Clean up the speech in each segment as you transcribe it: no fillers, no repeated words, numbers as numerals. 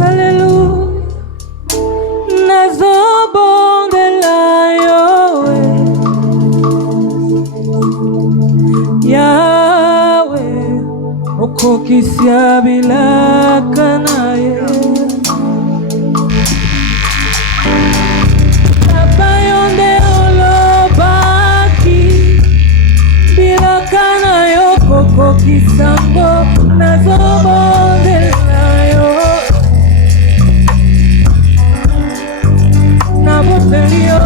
Alléluia. Nazobondela yo Yahweh, okokisia bilaka na ye. Papa yonde olobaki bilaka na yo kokokisango. Nazobondela yo nabondeli yo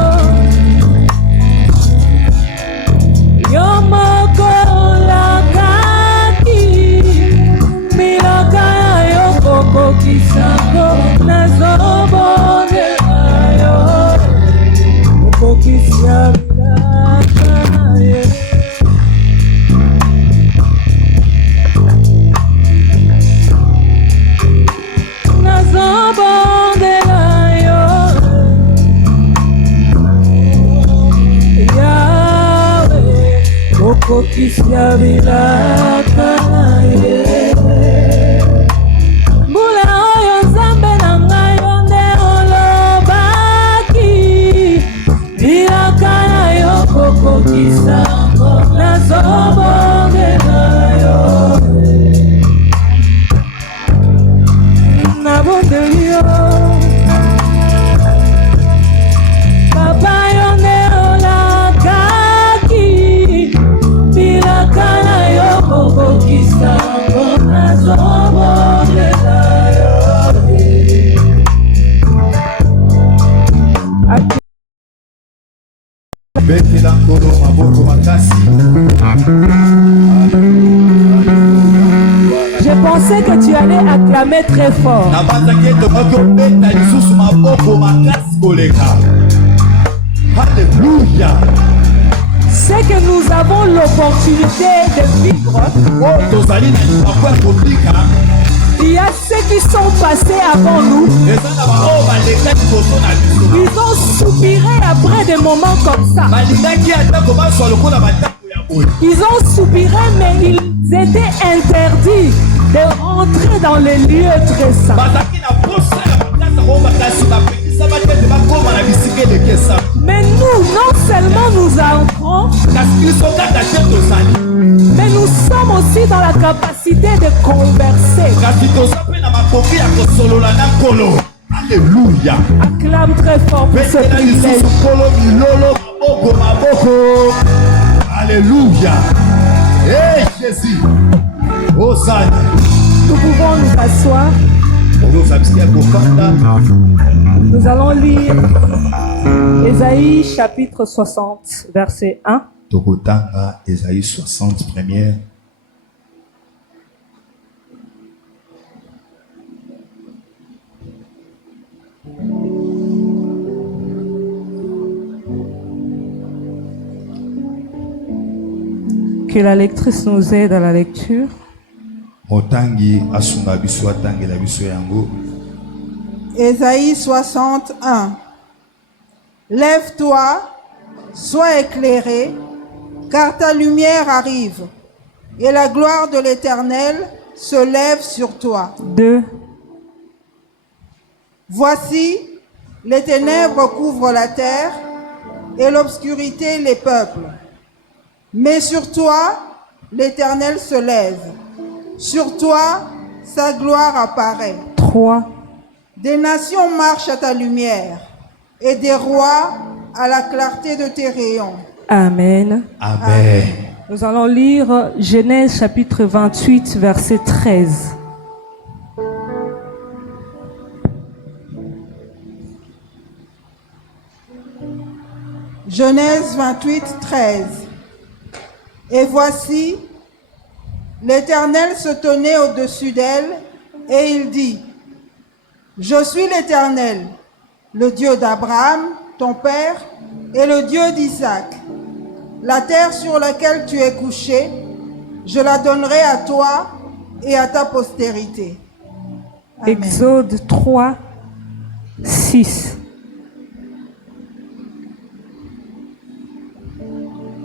yo moko olakaki bilaka na yo kokokisango. Nazobondela yo okokisia bilaka na ye. Nazobondela yo Yahweh, okokisia bilaka na ye. Mbula oyo Nzambe na ngai yo nde olobaki bilaka na yo kokokisango. Nazobondela yo nabondeli yo Papa yo nde olakaki bilaka na yo kokokisango. Nazobondela yo Betela nkolo maboko makasi. Je pensais que tu allais acclamer très fort. Alléluia. C'est que nous avons l'opportunité de vivre. Il y a ceux qui sont passés avant nous. Ils ont soupiré après des moments comme ça. Ils ont soupiré, mais ils étaient interdits de rentrer dans les lieux très saints. Mais nous, non seulement nous entrons, mais nous sommes aussi dans la capacité de converser. Alléluia. Acclame très fort pour ce privilège. Alléluia. Hey Jésus. Hosanna. Nous pouvons nous asseoir. Nous allons lire Ésaïe chapitre 60, verset 1. Tokotanga Ésaïe 60, première. Que la lectrice nous aide à la lecture. Ésaïe 61. Lève-toi, sois éclairé, car ta lumière arrive, et la gloire de l'Éternel se lève sur toi. 2. Voici, les ténèbres couvrent la terre, et l'obscurité les peuples. Mais sur toi, l'Éternel se lève. Sur toi, sa gloire apparaît. 3. Des nations marchent à ta lumière, et des rois à la clarté de tes rayons. Amen. Amen. Nous allons lire Genèse chapitre 28, verset 13. Genèse 28, 13. Et voici, l'Éternel se tenait au-dessus d'elle, et il dit, je suis l'Éternel, le Dieu d'Abraham, ton père, et le Dieu d'Isaac. La terre sur laquelle tu es couché, je la donnerai à toi et à ta postérité. Amen. Exode 3, 6.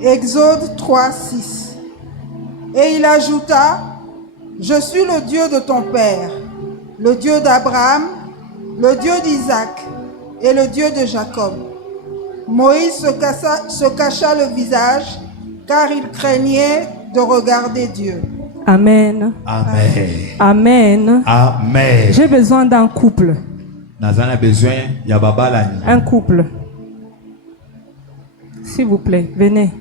Exode 3, 6. Et il ajouta, je suis le Dieu de ton père, le Dieu d'Abraham, le Dieu d'Isaac et le Dieu de Jacob. Moïse se cacha le visage car il craignait de regarder Dieu. Amen. Amen. Amen. Amen. J'ai besoin d'un couple. Nazana besoin ya babalani. Un couple. S'il vous plaît, venez.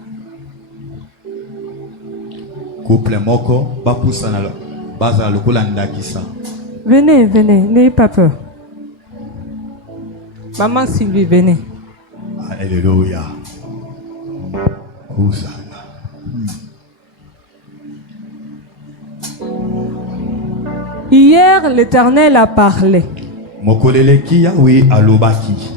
Couple moko bapusa na baza lokola ndakisa. Venez, venez, n'ayez pas peur. Maman Sylvie, venez. Alléluia. Hosanna. Hier, l'Éternel a parlé. Mokoleleki yawe alobaki.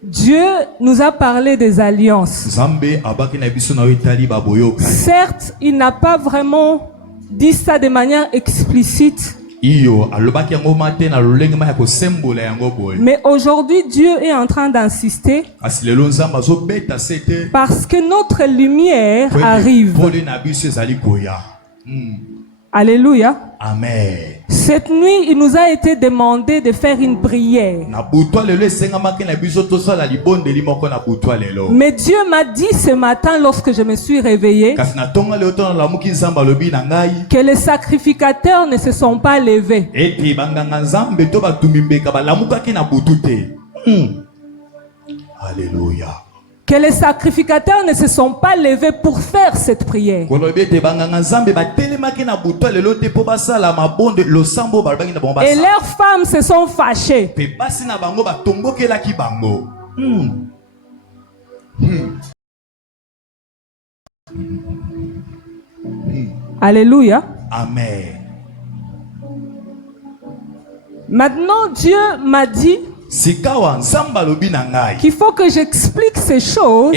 Dieu nous a parlé des alliances. Zambe abaki na biso na itali baboyoka. Certes, il n'a pas vraiment dit ça de manière explicite. Iyo alobaki yango mate na lolenge ma ya kosembola yango boye. Mais aujourd'hui, Dieu est en train d'insister Kasi lelo nzamba zo beta sete. parce que notre lumière arrive. Pole na biso ezali koya. Alléluia. Amen. Cette nuit, il nous a été demandé de faire une prière. Na butwa lelo esengamaki na biso tosala libondeli moko na butwa lelo. Mais Dieu m'a dit ce matin lorsque je me suis réveillée Kasi na tonga lelo tona lamuki nzamba lobi na ngai. que les sacrificateurs ne se sont pas levés. Ete banganga nzambe to batumi mbeka balamukaki na butu te. Alléluia. Que les sacrificateurs ne se sont pas levés pour faire cette prière. Et leurs femmes se sont fâchées. Alléluia. Amen. Maintenant, Dieu m'a dit qu'il faut que j'explique ces choses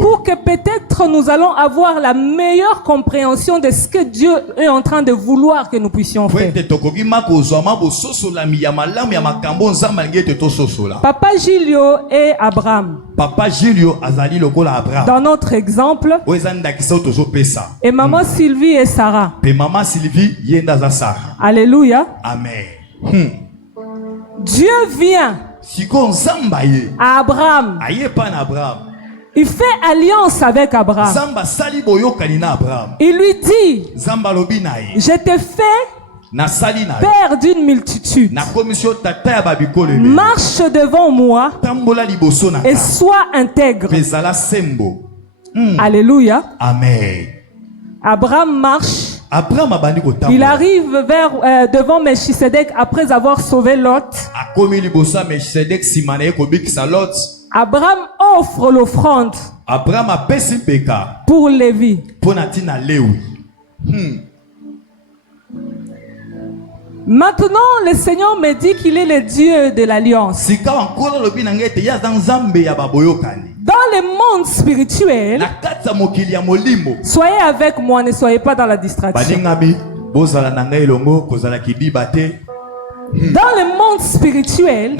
pour que peut-être nous allons avoir la meilleure compréhension de ce que Dieu est en train de vouloir que nous puissions faire. Papa Julio et Abraham. Papa Julio azali lokola Abraham. Dans notre exemple. Et maman Sylvie et Sarah. Maman Sylvie yenda za Sarah. Alléluia. Amen. Dieu vient à Abraham. Il fait alliance avec Abraham. Il lui dit, je te fais père d'une multitude. Marche devant moi et sois intègre. Alléluia. Amen. Abraham marche. Il arrive devant Melchisedec après avoir sauvé Lot. Abraham offre l'offrande pour Lévi. Maintenant, le Seigneur me dit qu'il est le Dieu de l'alliance. Dans le monde spirituel, soyez avec moi, ne soyez pas dans la distraction. Dans le monde spécial,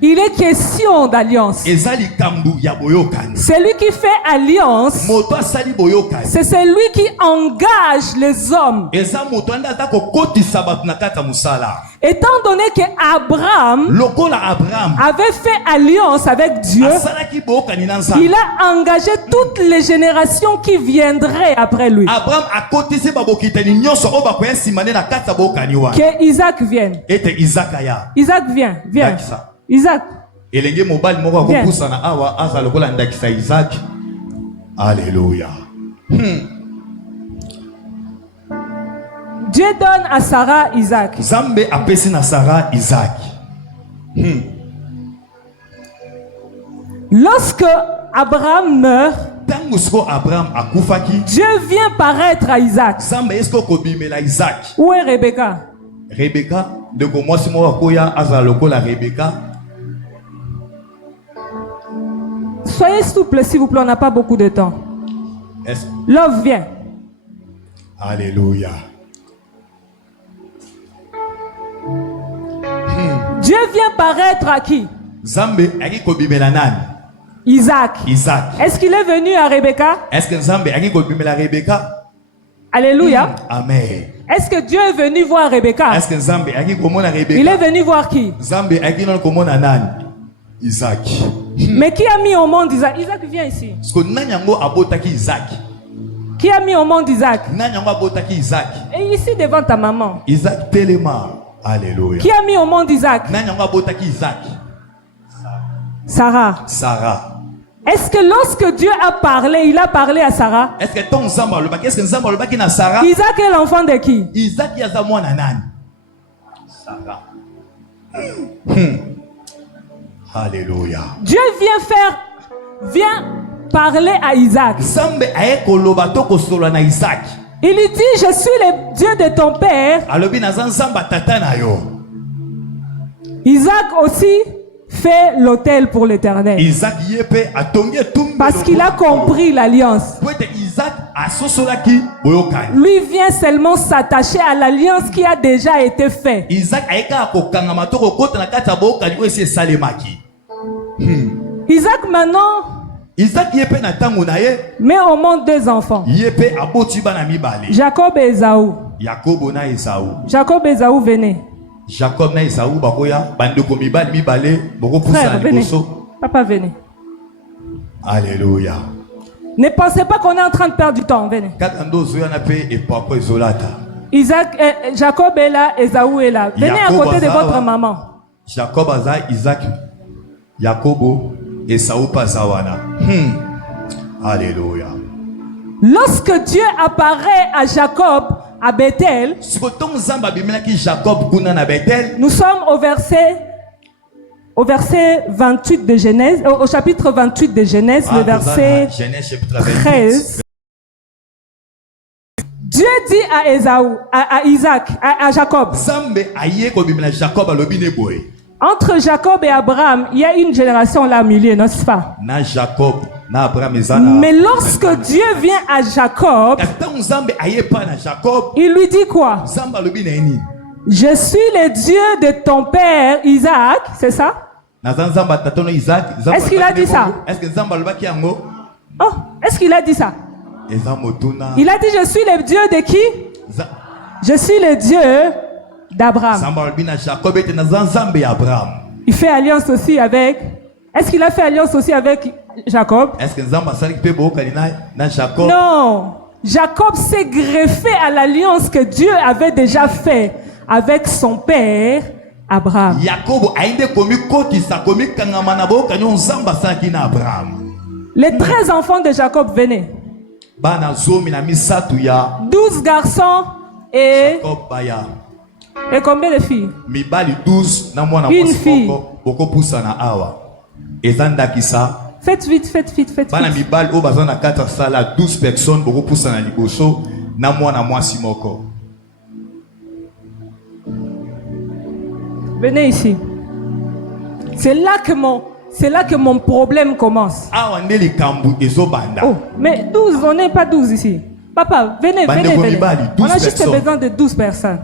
il est question d'alliance. Celui qui fait alliance, c'est celui qui engage les hommes. Étant donné que Abraham avait fait alliance avec Dieu, il a engagé toutes les générations qui viendraient après lui. Que Isaac vienne. Isaac viens. Isaac. Alléluia. Dieu donne à Sarah Isaac. Lorsque Abraham meurt, Dieu vient paraître à Isaac. Où est Rebecca? Soyez souple s'il vous plaît, on n'a pas beaucoup de temps. Love vient. Alléluia. Dieu vient paraître à qui? Isaac. Isaac. Est-ce qu'il est venu à Rebecca? Est-ce que Nzambe a kobimela Rebecca? Alléluia. Amen. Est-ce que Dieu est venu voir Rebecca? Est-ce que Nzambe a komona Rebecca? Il est venu voir qui? Nzambe a komona nani? Isaac. Mais qui a mis au monde Isaac? Isaac, viens ici. Parce que nanyango abotaki Isaac. Qui a mis au monde Isaac? Nanyango abotaki Isaac. Et ici devant ta maman. Isaac telema. Alléluia. Qui a mis au monde Isaac? Nanyango abotaki Isaac. Sarah. Sarah. Est-ce que lorsque Dieu a parlé, il a parlé à Sarah? Est-ce que ton Nzambe alobaki? Est-ce que Nzambe alobaki na Sarah? Isaac est l'enfant de qui? Isaac yaza mwana nani? Sarah. Alléluia. Dieu vient parler à Isaac. Nzambe aye koloba to kosolo na Isaac. Il lui dit, je suis le Dieu de ton père. Alobi na Nzambe tata na yo. Isaac aussi fait l'autel pour l'Éternel. Isaac yepe atongi tumbe. Parce qu'il a compris l'alliance. Isaac asosolaki boyokani. Lui vient seulement s'attacher à l'alliance qui a déjà été faite. Isaac aika kokanga matoko kota na kata boyokani osi salemaki. Isaac maintenant Isaac yepe na tango na ye met au monde deux enfants. Yepe aboti bana mibale. Jacob et Ésaü. Yakobo na Esaü. Jacob et Ésaü venez. Jacob na Esaü bakoya bandeko mibale boko poussa na liboso. Papa venez. Alléluia. Ne pensez pas qu'on est en train de perdre du temps. Venez. Isaac, Jacob est là, Ésaü est là. Venez à côté de votre maman. Jacob aza Isaac, Jacobo, Esaü pazawana. Alléluia. Lorsque Dieu apparaît à Jacob à Bethel, nous sommes au verset 28 de Genèse, au chapitre 28 de Genèse, le verset 13. Dieu dit à Ésaü, à Isaac, à Jacob. Entre Jacob et Abraham, il y a une génération là au milieu, n'est-ce pas? Mais lorsque Dieu vient à Jacob, il lui dit quoi? Je suis le Dieu de ton père Isaac, c'est ça? Est-ce qu'il a dit ça? Oh, est-ce qu'il a dit ça? Il a dit, je suis le Dieu de qui? Je suis le Dieu d'Abraham. Il fait alliance aussi avec... Est-ce qu'il a fait alliance aussi avec Jacob? Non. Jacob s'est greffé à l'alliance que Dieu avait déjà faite avec son père Abraham. Les 13 enfants de Jacob venaient. 12 garçons et combien de filles? Une fille. Faites vite, faites vite, faites vite. 12 personnes Venez ici. C'est là que mon problème commence. Oh, mais 12, on n'est pas 12 ici. Papa, venez. On a juste besoin de 12 personnes.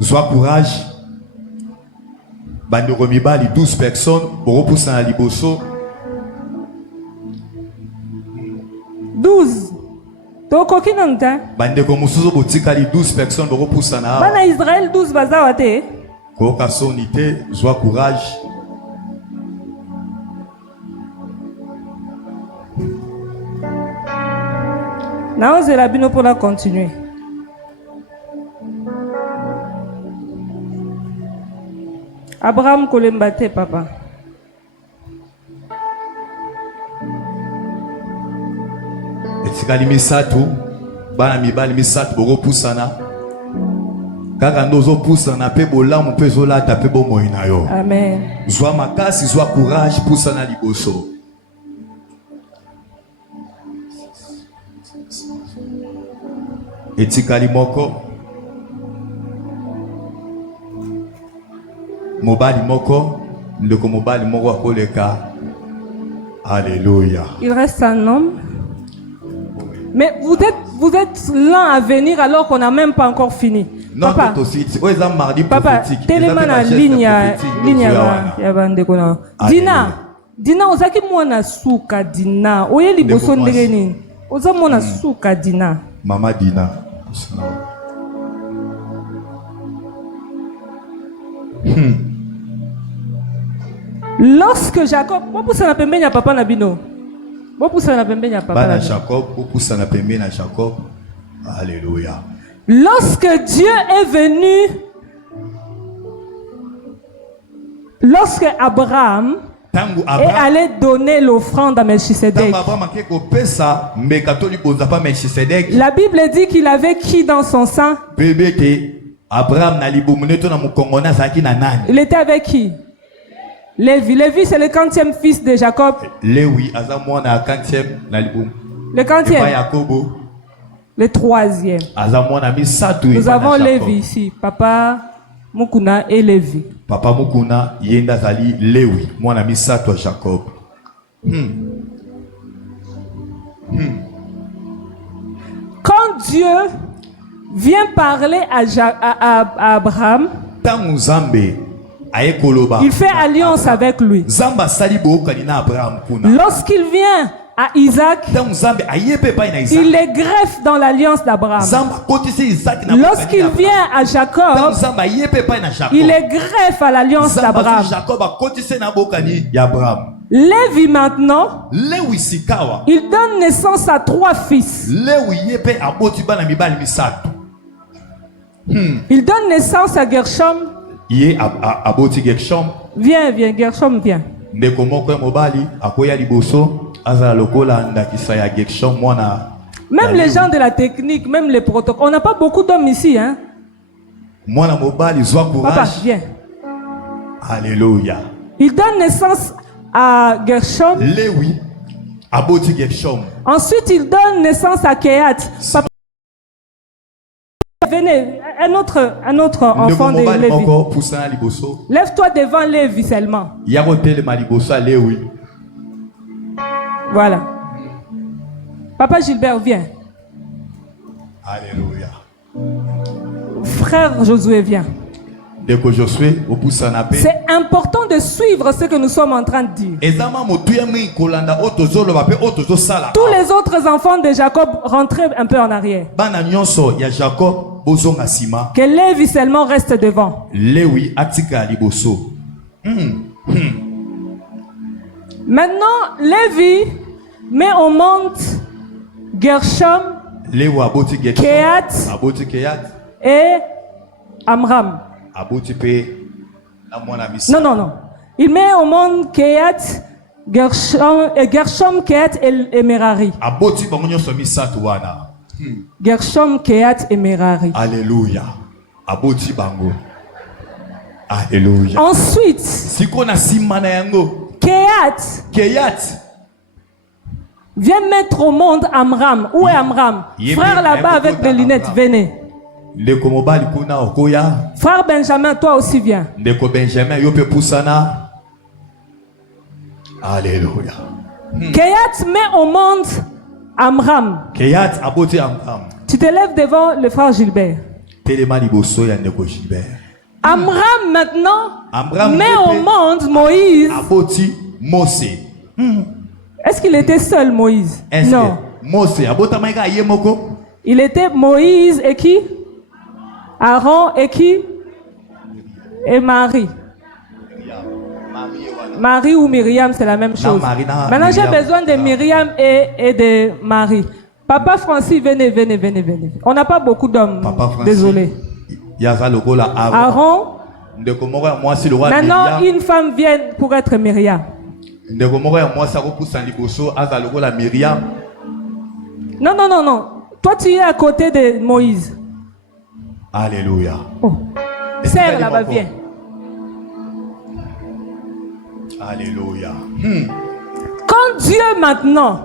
Sois courage. Bandeko mibali 12 personnes pour repousser na liboso. 12. Tokoki nanta. Bandeko musuzo botikali 12 personnes pour repousser na. Bana Israël 12 bazawate. Koka sonité, sois courage. Naoze la bino pour la continuer. Abraham kolembate papa. Etikali misatu, bana mibali misatu boko pusana. Kaka ndozo pusana pe bolamu pe zolata pe bomoi na yo. Amen. Zwa makasi, zwa courage pusana liboso. Etikali moko. Mobali moko, ndeko mobali moko akoleka. Alléluia. Il reste un homme. Mais vous êtes lent à venir alors qu'on n'a même pas encore fini. Non, papa, mardi papa, tellement la ligne ya bandeko na. Dina, Dina ozaki mwana suka Dina. Oye liboso ndenge nini? Oza mwana suka Dina. Mama Dina. Lorsque Jacob, bopusa na pembeni ya papa na bino. Bopusa na pembeni ya papa na Jacob, bopusa na pembeni na Jacob. Alléluia. Lorsque Dieu est venu, lorsque Abraham est allé donner l'offrande à Melchisedec, la Bible dit qu'il avait qui dans son sang? Il était avec qui? Lévi. Lévi, c'est le 40e fils de Jacob. Le 40e. Le 3e. Nous avons Lévi ici. Papa Mukuna et Lévi. Papa Mukuna yenda zali Lévi. Mon ami Sato Jacob. Quand Dieu vient parler à Abraham, il fait alliance avec lui. Lorsqu'il vient à Isaac, il les greffe dans l'alliance d'Abraham. Lorsqu'il vient à Jacob, il les greffe à l'alliance d'Abraham. Lévi maintenant, il donne naissance à 3 fils. Il donne naissance à Gershom. Viens, Gershom, viens. Même les gens de la technique, même les protocoles, on n'a pas beaucoup d'hommes ici, hein? Papa, viens. Alléluia. Il donne naissance à Gershom. Ensuite, il donne naissance à Kehat. Papa, venez, un autre enfant de Lévi. Lève-toi devant Lévi seulement. Voilà. Papa Gilbert, viens. Alléluia. Frère Josué, viens. C'est important de suivre ce que nous sommes en train de dire. Tous les autres enfants de Jacob rentraient un peu en arrière. Que Lévi seulement reste devant. Maintenant, Lévi met au monde Gershom, Kehat et Amram. Non. Il met au monde Kehat, Gershom, Kehat et Merari. Gershom, Kehat et Merari. Alléluia. Alléluia. Ensuite, Kehat viens mettre au monde Amram. Où est Amram? Frère là-bas avec des lunettes, venez. Frère Benjamin, toi aussi viens. Alléluia. Kehat met au monde Amram. Tu te lèves devant le frère Gilbert. Amram maintenant met au monde Moïse. Est-ce qu'il était seul, Moïse? Non. Il était Moïse et qui? Aaron et qui? Et Marie. Marie ou Myriam, c'est la même chose. Maintenant, j'ai besoin de Myriam et de Marie. Papa Francis, venez. On n'a pas beaucoup d'hommes. Désolé. Aaron. Maintenant, une femme vient pour être Myriam. Non. Toi, tu es à côté de Moïse. Alléluia. Oh. Serre là-bas, viens. Alléluia. Quand Dieu maintenant,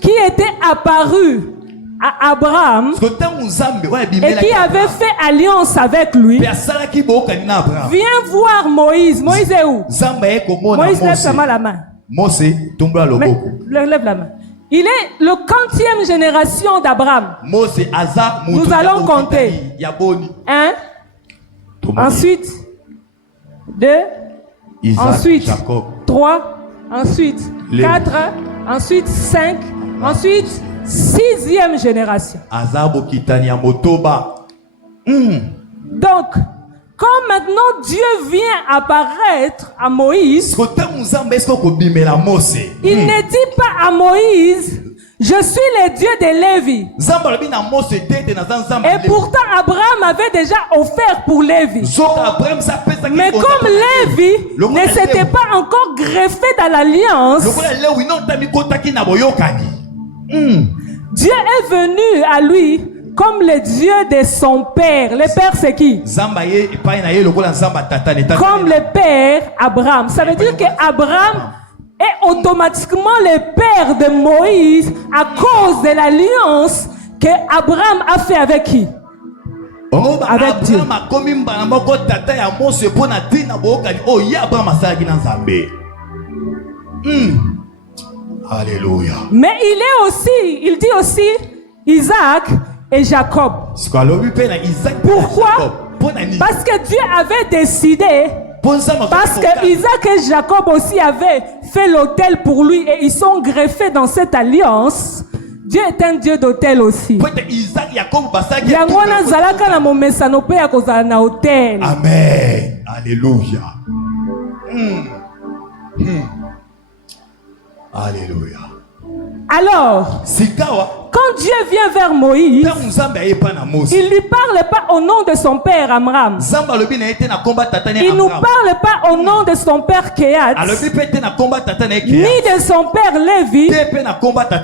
qui était apparu à Abraham et qui avait fait alliance avec lui, viens voir Moïse. Moïse est où? Moïse lève seulement la main. Lève la main. Il est le 40e génération d'Abraham. Nous allons compter. 1. Ensuite 2. Ensuite 3. ensuite 4, ensuite 5, ensuite 6e génération. Donc, quand maintenant Dieu vient apparaître à Moïse, il ne dit pas à Moïse, je suis le Dieu de Lévi. Et pourtant, Abraham avait déjà offert pour Lévi. Mais comme Lévi ne s'était pas encore greffé dans l'alliance, Dieu est venu à lui comme le Dieu de son père. Le père, c'est qui? Comme le père Abraham. Ça veut dire qu'Abraham est automatiquement le père de Moïse à cause de l'alliance que Abraham a fait avec qui? Avec Dieu. Alléluia. Mais il dit aussi Isaac et Jacob. Pourquoi? Parce que Dieu avait décidé, parce que Isaac et Jacob aussi avaient fait l'autel pour lui et ils sont greffés dans cette alliance. Dieu est un Dieu d'autel aussi. Amen. Alléluia. Alléluia. Alors, quand Dieu vient vers Moïse, il ne lui parle pas au nom de son père Amram. Il ne nous parle pas au nom de son père Kéat, ni de son père Lévi,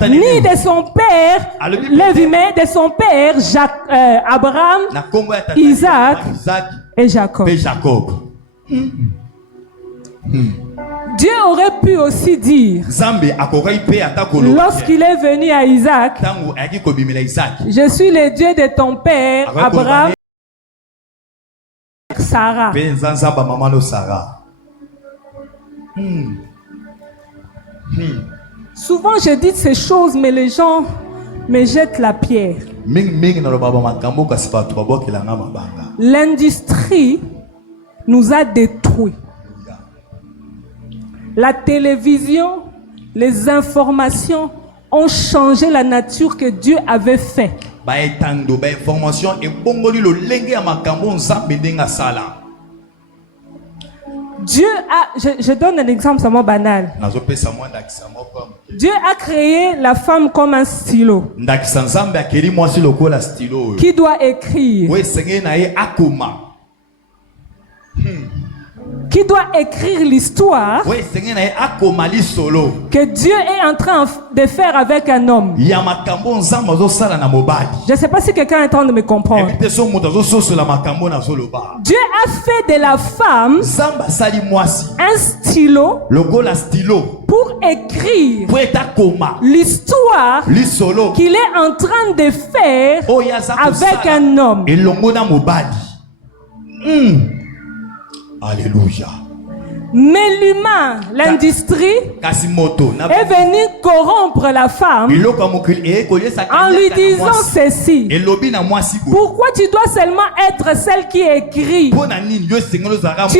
ni de son père Lévi, mais de son père Abraham, Isaac et Jacob. Dieu aurait pu aussi dire, lorsqu'il est venu à Isaac, je suis le Dieu de ton père Abraham, Sarah. Souvent je dis ces choses, mais les gens me jettent la pierre. L'industrie nous a détruits. La télévision, les informations ont changé la nature que Dieu avait fait. Dieu a, je donne un exemple seulement banal. Dieu a créé la femme comme un stylo qui doit écrire. Qui doit écrire l'histoire que Dieu est en train de faire avec un homme. Je ne sais pas si quelqu'un est en train de me comprendre. Dieu a fait de la femme un stylo pour écrire l'histoire qu'il est en train de faire avec un homme. Alléluia. Mais l'humain, l'industrie, est venu corrompre la femme en lui disant ceci. Pourquoi tu dois seulement être celle qui écrit? Tu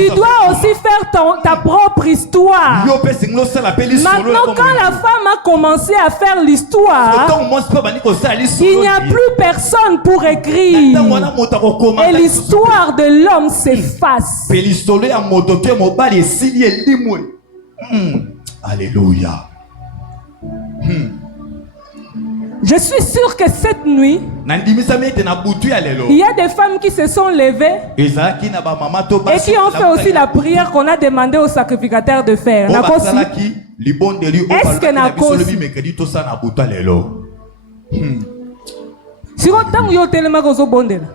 dois aussi faire ta propre histoire. Maintenant, quand la femme a commencé à faire l'histoire, il n'y a plus personne pour écrire. Et l'histoire de l'homme s'efface. Alléluia. Je suis sûr que cette nuit, il y a des femmes qui se sont levées et qui ont fait aussi la prière qu'on a demandé au sacrificateur de faire. Est-ce que Nakosi? Si on t'a eu tellement que bondela,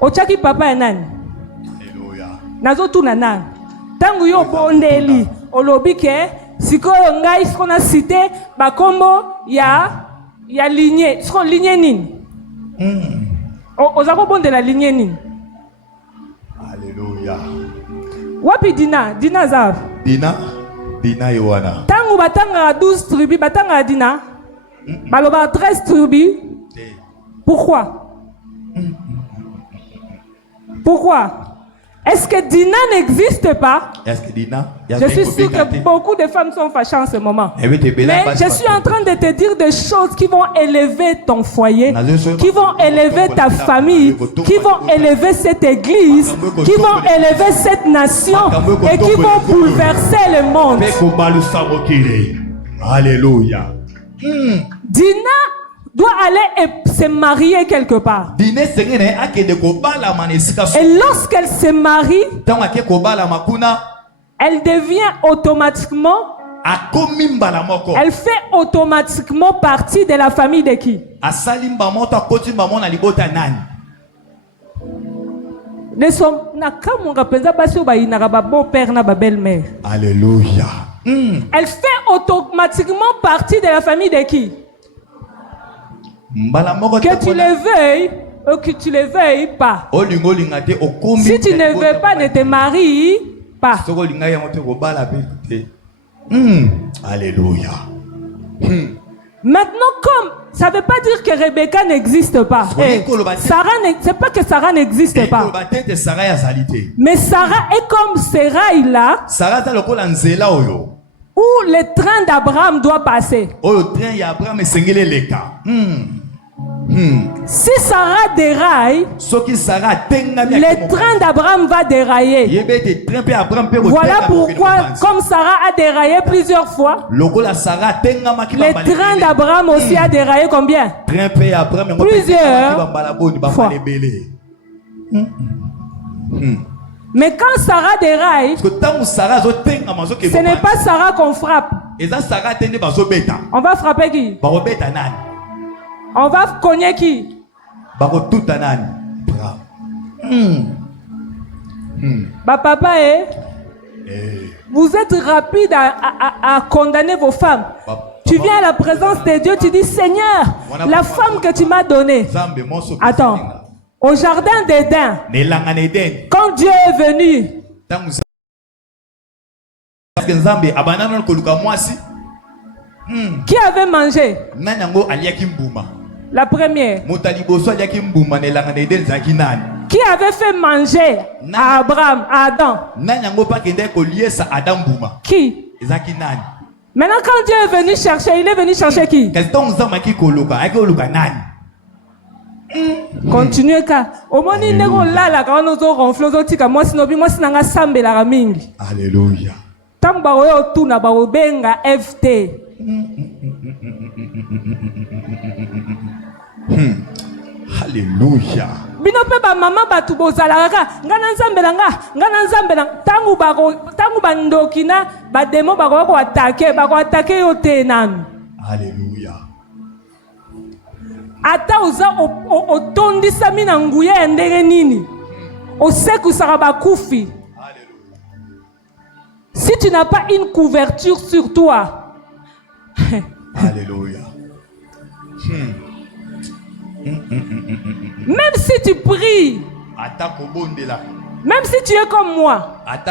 ochaki papa enani, nazo tu nana. Tangu yo bondeli olobi ke sikoyo ngai skona cité bakombo ya lignée sko lignée nini ozako bondela lignée nini. Alléluia. Wapi Dina zav Dina Yohana tangu batanga 12 tribus batanga Dina baloba 13 tribus. Pourquoi Est-ce que Dina n'existe pas? Est-ce que Dina? Je suis sûr que beaucoup de femmes sont fâchées en ce moment. Mais je suis en train de te dire des choses qui vont élever ton foyer, qui vont élever ta famille, qui vont élever cette église, qui vont élever cette nation et qui vont bouleverser le monde. Alléluia. Dina doit aller et se marier quelque part. Et lorsqu'elle se marie, elle devient automatiquement, elle fait automatiquement partie de la famille de qui? Alléluia. Elle fait automatiquement partie de la famille de qui? Que tu le veuilles ou que tu le veuilles pas. Si tu ne veux pas, ne te marie pas. Alléluia. Maintenant, comme ça ne veut pas dire que Rebecca n'existe pas. Sarah, c'est pas que Sarah n'existe pas. Mais Sarah est comme Séraï là, où le train d'Abraham doit passer. Si Sarah déraille, le train d'Abraham va dérailler. Voilà pourquoi, comme Sarah a déraillé plusieurs fois, le train d'Abraham aussi a déraillé combien? Plusieurs fois. Mais quand Sarah déraille, ce n'est pas Sarah qu'on frappe. On va frapper qui? On va cogner qui? Papa, vous êtes rapide à condamner vos femmes. Tu viens à la présence de Dieu, tu dis Seigneur, la femme que tu m'as donnée. Attends, au jardin d'Éden, quand Dieu est venu, qui avait mangé? La première. Qui avait fait manger à Abraham, à Adam? Qui? Maintenant, quand Dieu est venu chercher, il est venu chercher qui? Continuez car. Alléluia. FT. Alléluia. Bino pe ba mama batu bozalaka ngana nzambela tangu bandokina ba demo bako attaquer yo te nanu. Alléluia. Ata uza otondisa mina nguya ndenge nini osekusaka bakufi. Si tu n'as pas une couverture sur toi. Alléluia. Même si tu pries, même si tu es comme moi, même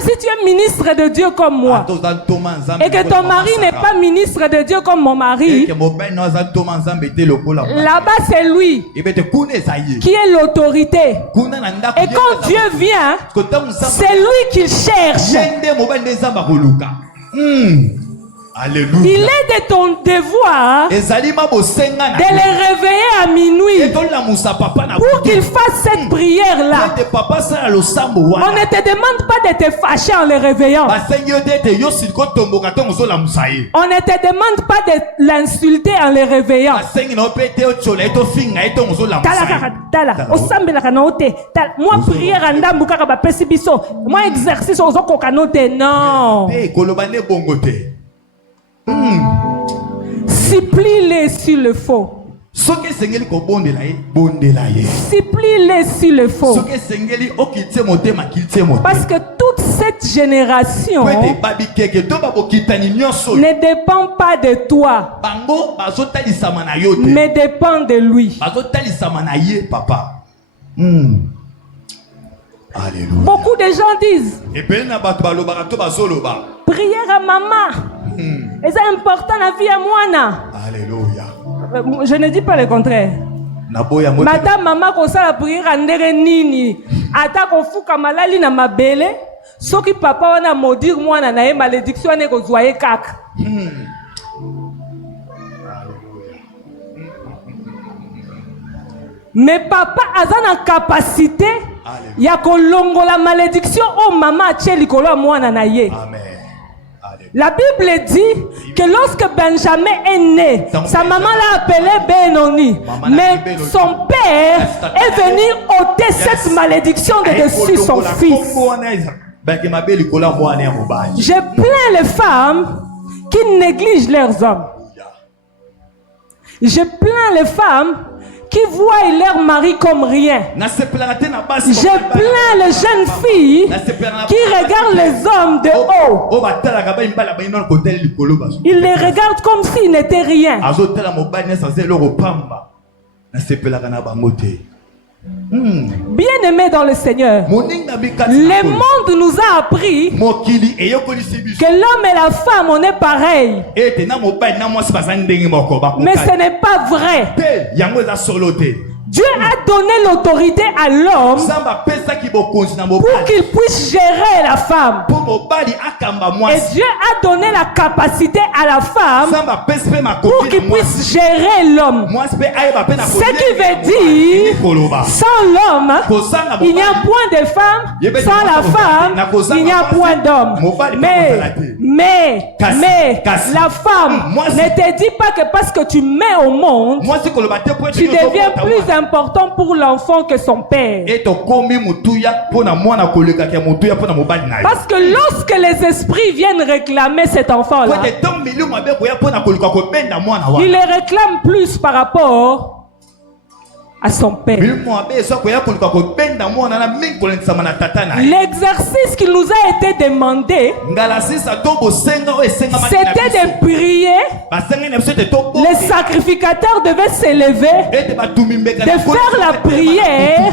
si tu es ministre de Dieu comme moi, et que ton mari n'est pas ministre de Dieu comme mon mari, là-bas c'est lui qui est l'autorité. Et quand Dieu vient, c'est lui qu'il cherche. Alléluia. Il est de ton devoir de les réveiller à minuit pour qu'ils fassent cette prière-là. On ne te demande pas de te fâcher en les réveillant. On ne te demande pas de l'insulter en les réveillant. Moi, prière moi, exercice aux non. Supplie-les s'il le faut. Supplie-les s'il le faut. Parce que toute cette génération ne dépend pas de toi, mais dépend de lui. Alléluia. Beaucoup de gens disent prière à maman. Et c'est important la vie à moi. Alléluia. Je ne dis pas le contraire. Madame maman kosala prière ndenge nini ata kofuka malali na mabele soki papa wana modir mwana na ye malédiction ane kozwa ye kaka. Mais papa a une capacité ya kolongola malédiction au maman atie likolo ya mwana na ye. La Bible dit que lorsque Benjamin est né, sa maman l'a appelé Benoni. Mais son père est venu ôter cette malédiction de dessus son fils. Je plains les femmes qui négligent leurs hommes. Je plains les femmes qui voient leur mari comme rien. Je plains les jeunes filles qui regardent les hommes de haut. Ils les regardent comme s'ils n'étaient rien. Bien-aimés dans le Seigneur, le monde nous a appris que l'homme et la femme, on est pareil. Mais ce n'est pas vrai. Dieu a donné l'autorité à l'homme pour qu'il puisse gérer la femme. Et Dieu a donné la capacité à la femme pour qu'il puisse gérer l'homme. Ce qui veut dire, sans l'homme, il n'y a point de femme. Sans la femme, il n'y a point d'homme. Mais la femme ne te dit pas que parce que tu mets au monde, tu deviens plus important pour l'enfant que son père. Parce que lorsque les esprits viennent réclamer cet enfant-là, ils les réclament plus par rapport à son père. L'exercice qui nous a été demandé, c'était de prier. Les sacrificateurs devaient s'élever, de faire la prière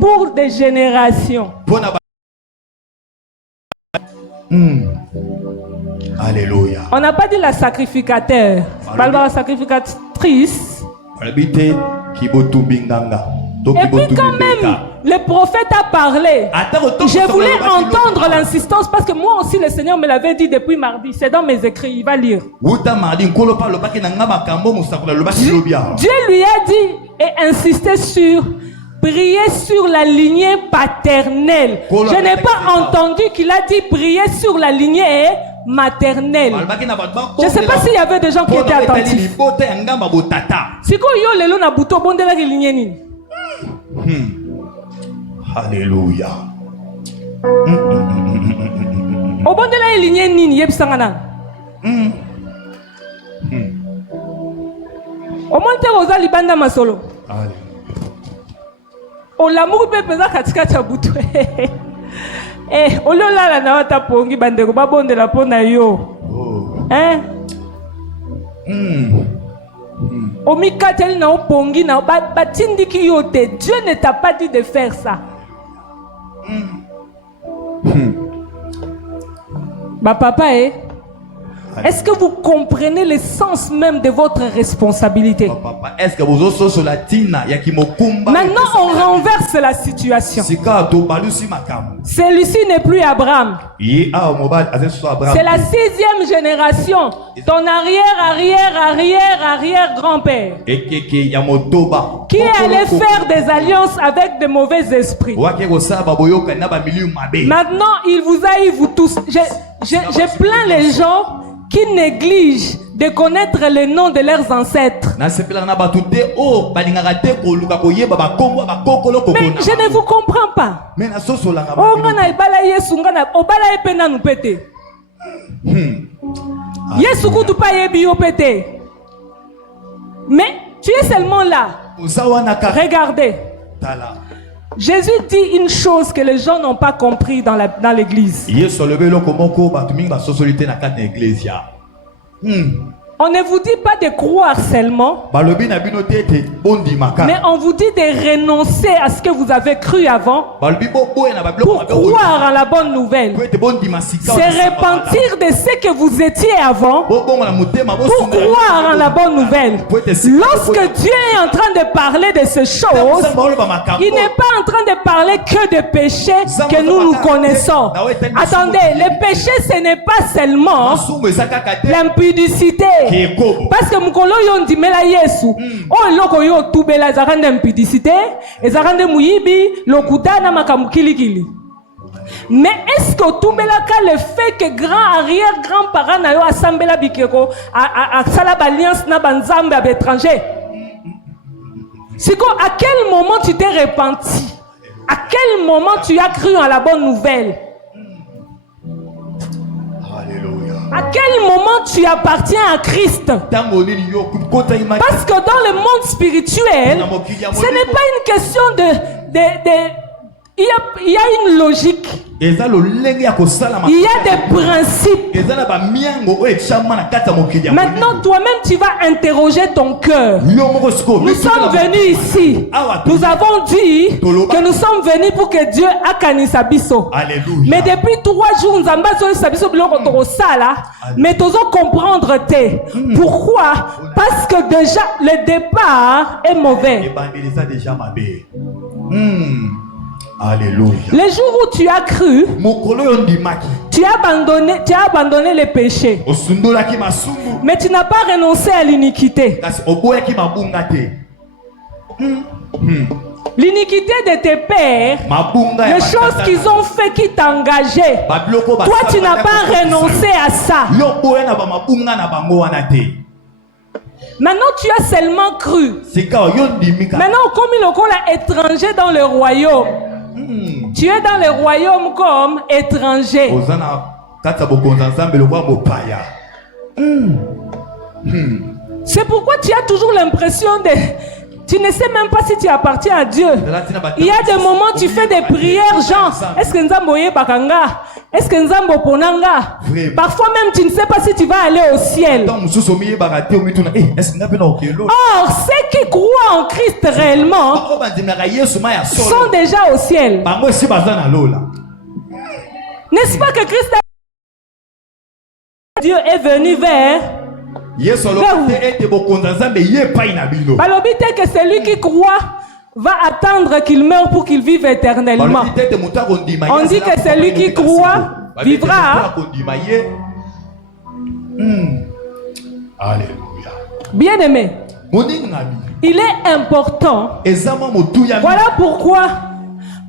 pour des générations. Alléluia. On n'a pas dit la sacrificateur, pas la sacrificatrice. Et puis quand même, le prophète a parlé. Je voulais entendre l'insistance parce que moi aussi le Seigneur me l'avait dit depuis mardi. C'est dans mes écrits, il va lire. Dieu lui a dit et insisté sur prier sur la lignée paternelle. Je n'ai pas entendu qu'il a dit prier sur la lignée maternelle. Je ne sais pas s'il y avait des gens qui étaient attentifs. Si quoi yo lelo na buto bondela ki lignée ni. Alléluia. O bondela lignée ni yebisanga na. O monte oza libanda masolo. O lamour pe peza katika cha buto. Ololala na wata pongi bandeko babondela pona yo. Hein? Omikateli na opongi na batindiki yo te. Dieu ne t'a pas dit de faire ça. Papa, est-ce que vous comprenez le sens même de votre responsabilité? Maintenant, on renverse la situation. Celui-ci n'est plus Abraham. C'est la 6e génération. Ton arrière-grand-père. Qui allait faire des alliances avec de mauvais esprits. Maintenant, il vous a eu, vous tous. Je plains les gens qui négligent de connaître le nom de leurs ancêtres. Mais je ne vous comprends pas. Mais tu es seulement là. Regardez. Jésus dit une chose que les gens n'ont pas compris dans l'église. On ne vous dit pas de croire seulement, mais on vous dit de renoncer à ce que vous avez cru avant pour croire en la bonne nouvelle. C'est repentir de ce que vous étiez avant pour croire en la bonne nouvelle. Lorsque Dieu est en train de parler de ces choses, il n'est pas en train de parler que de péchés que nous connaissons. Attendez, le péché ce n'est pas seulement l'impudicité. Parce que mukolo yo ndimela Yesu o loko yo tubela zakande impudicité ezakande muyibi lokutana makamukilikili. Mais est-ce que tubela ka le fait que grand arrière grand parent na yo asambela bikeko a sala alliance na banzambe à étranger? Siko, à quel moment tu t'es repenti? À quel moment tu as cru en la bonne nouvelle? À quel moment tu appartiens à Christ? Parce que dans le monde spirituel, ce n'est pas une question il y a une logique. Il y a des principes. Maintenant, toi-même, tu vas interroger ton cœur. Nous sommes venus ici. Nous avons dit que nous sommes venus pour que Dieu akanisa biso. Mais depuis 3 jours, nous avons mais nous devons comprendre. Pourquoi? Parce que déjà, le départ est mauvais. Alléluia. Le jour où tu as cru, tu as abandonné les péchés. Mais tu n'as pas renoncé à l'iniquité. L'iniquité de tes pères, les choses qu'ils ont fait qui t'engageaient, toi tu n'as pas renoncé à ça. Maintenant tu as seulement cru. Maintenant comme il est étranger dans le royaume, tu es dans le royaume comme étranger. C'est pourquoi tu as toujours l'impression de... Tu ne sais même pas si tu appartiens à Dieu. Il y a des moments où tu fais des prières, genre, est-ce que Nzamboye Bakanga? Est-ce que Nzambo Ponanga? Parfois même, tu ne sais pas si tu vas aller au ciel. Or, ceux qui croient en Christ réellement sont déjà au ciel. N'est-ce pas que Christ Dieu est venu vers Balobite que celui qui croit va attendre qu'il meure pour qu'il vive éternellement. On dit que celui qui croit vivra. Bien aimé, il est important. Voilà pourquoi,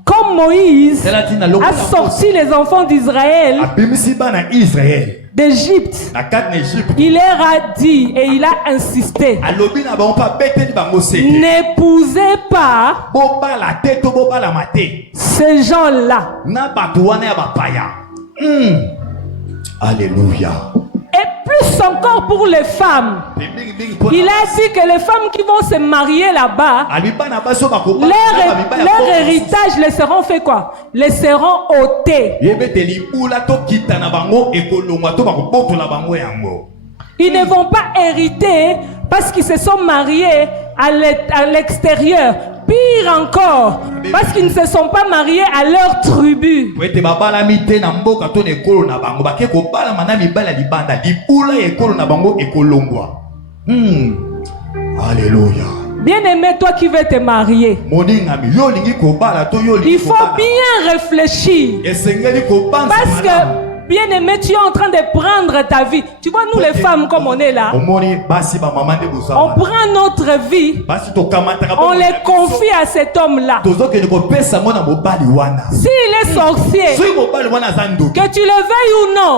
comme Moïse a sorti les enfants d'Israël d'Égypte, il leur a dit et il a insisté: n'épousez pas ces gens-là. Alléluia. Et plus encore pour les femmes, il a dit que les femmes qui vont se marier là-bas, leur héritage les seront fait quoi? Les seront ôtés. Ils ne vont pas hériter parce qu'ils se sont mariés à l'extérieur. Pire encore, parce qu'ils ne se sont pas mariés à leur tribu. Alléluia. Bien-aimé, toi qui veux te marier, il faut bien réfléchir. Parce que bien-aimé, tu es en train de prendre ta vie. Tu vois, nous les femmes, comme on est là, on prend notre vie, on les confie à cet homme-là. S'il est sorcier, que tu le veuilles ou non,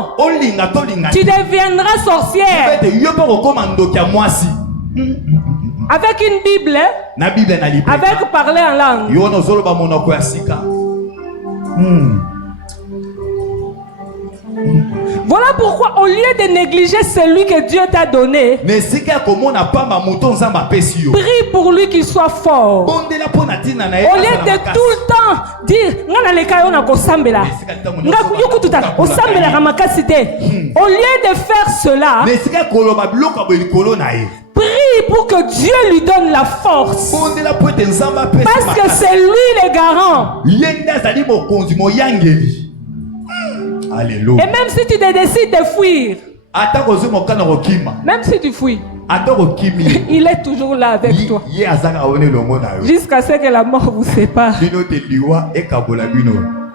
tu deviendras sorcière. Avec une Bible, avec parler en langue. Voilà pourquoi au lieu de négliger celui que Dieu t'a donné, prie pour lui qu'il soit fort. Au lieu de tout le temps dire au lieu de faire cela, prie pour que Dieu lui donne la force. Parce que c'est lui le garant. Alléluia. Et même si tu décides de fuir, même si tu fuis, il est toujours là avec toi. Jusqu'à ce que la mort vous sépare.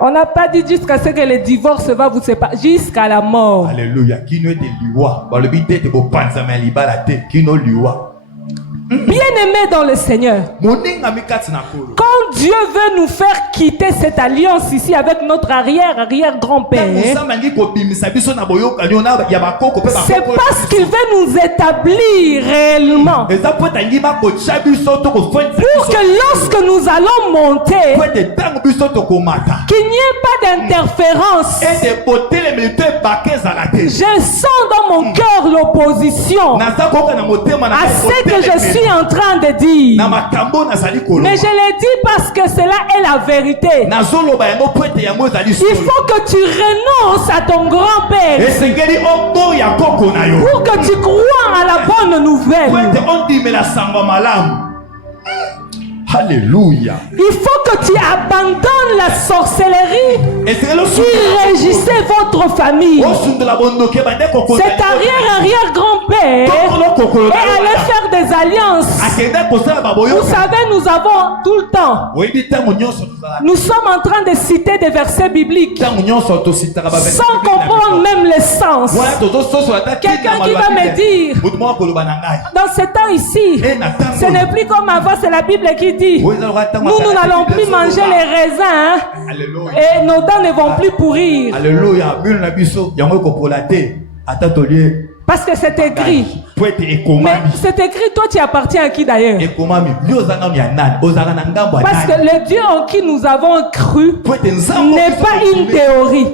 On n'a pas dit jusqu'à ce que le divorce va vous séparer. Jusqu'à la mort. Alléluia. Bien-aimés dans le Seigneur, quand Dieu veut nous faire quitter cette alliance ici avec notre arrière-grand-père, c'est parce qu'il veut nous établir réellement. Pour que lorsque nous allons monter, qu'il n'y ait pas d'interférence. Je sens dans mon cœur l'opposition à ce que je suis en train de dire. Mais je l'ai dit parce que cela est la vérité. Il faut que tu renonces à ton grand-père pour que tu crois à la bonne nouvelle. Alléluia. Il faut que tu abandonnes la sorcellerie qui régissait votre famille. Cet arrière-grand-père est allé faire des alliances. Vous savez, nous avons tout le temps. Nous sommes en train de citer des versets bibliques sans comprendre même le sens. Quelqu'un qui va me dire, dans ce temps ici, ce n'est plus comme avant, c'est la Bible qui dit, nous n'allons plus manger les raisins, et nos dents ne vont plus pourrir. Alléluia. Parce que c'est écrit. Mais c'est écrit, toi tu appartiens à qui d'ailleurs? Parce que le Dieu en qui nous avons cru n'est pas une théorie.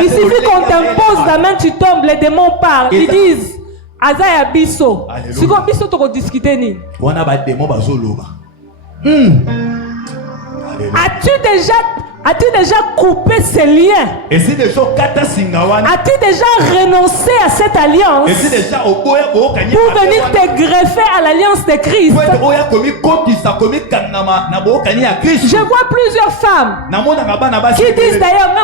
Il suffit qu'on t'impose la main, tu tombes, les démons parlent. Ils disent, Azaya biso. Si on biso, tu vas discuter ni. As-tu déjà coupé ces liens? As-tu déjà renoncé à cette alliance pour venir te greffer à l'alliance de Christ? Je vois plusieurs femmes qui disent d'ailleurs,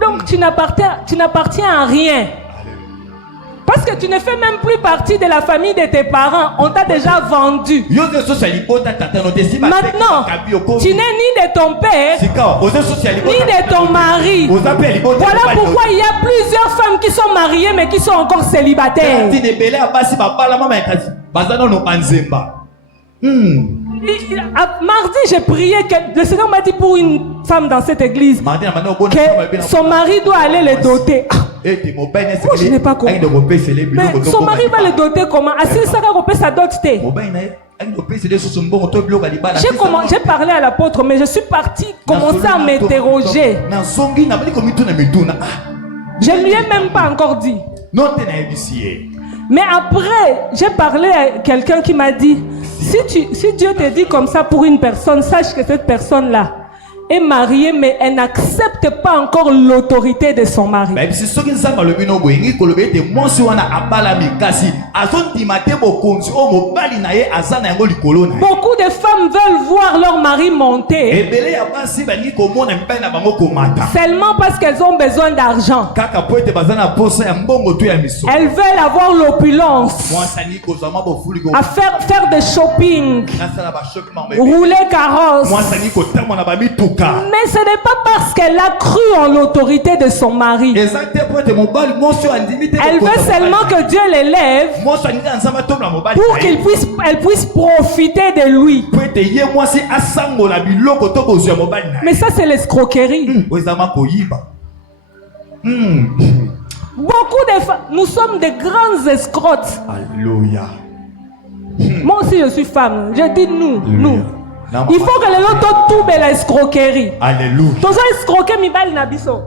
donc tu n'appartiens à rien. Parce que tu ne fais même plus partie de la famille de tes parents. On t'a déjà vendu. Maintenant, tu n'es ni de ton père, ni de ton mari. Voilà pourquoi il y a plusieurs femmes qui sont mariées mais qui sont encore célibataires. Mardi, j'ai prié que le Seigneur m'a dit pour une femme dans cette église que son mari doit aller le doter. Moi, je n'ai pas compris. Mais son mari va le doter comment? J'ai parlé à l'apôtre, mais je suis parti commencer à m'interroger. Je ne lui ai même pas encore dit. Mais après, j'ai parlé à quelqu'un qui m'a dit, si Dieu te dit comme ça pour une personne, sache que cette personne-là est mariée, mais elle n'accepte pas encore l'autorité de son mari. Beaucoup de femmes veulent voir leur mari monter seulement parce qu'elles ont besoin d'argent. Elles veulent avoir l'opulence, à faire des shopping, rouler carrosse. Mais ce n'est pas parce qu'elle a cru en l'autorité de son mari. Elle veut seulement que Dieu l'élève pour qu'elle puisse profiter de lui. Mais ça, c'est l'escroquerie. Beaucoup de femmes, nous sommes des grands escrocs. Alléluia. Moi aussi, je suis femme. Je dis nous. Il faut que les autres tout la escroquerie. Alléluia. Tous les escroquer mi bal nabiso.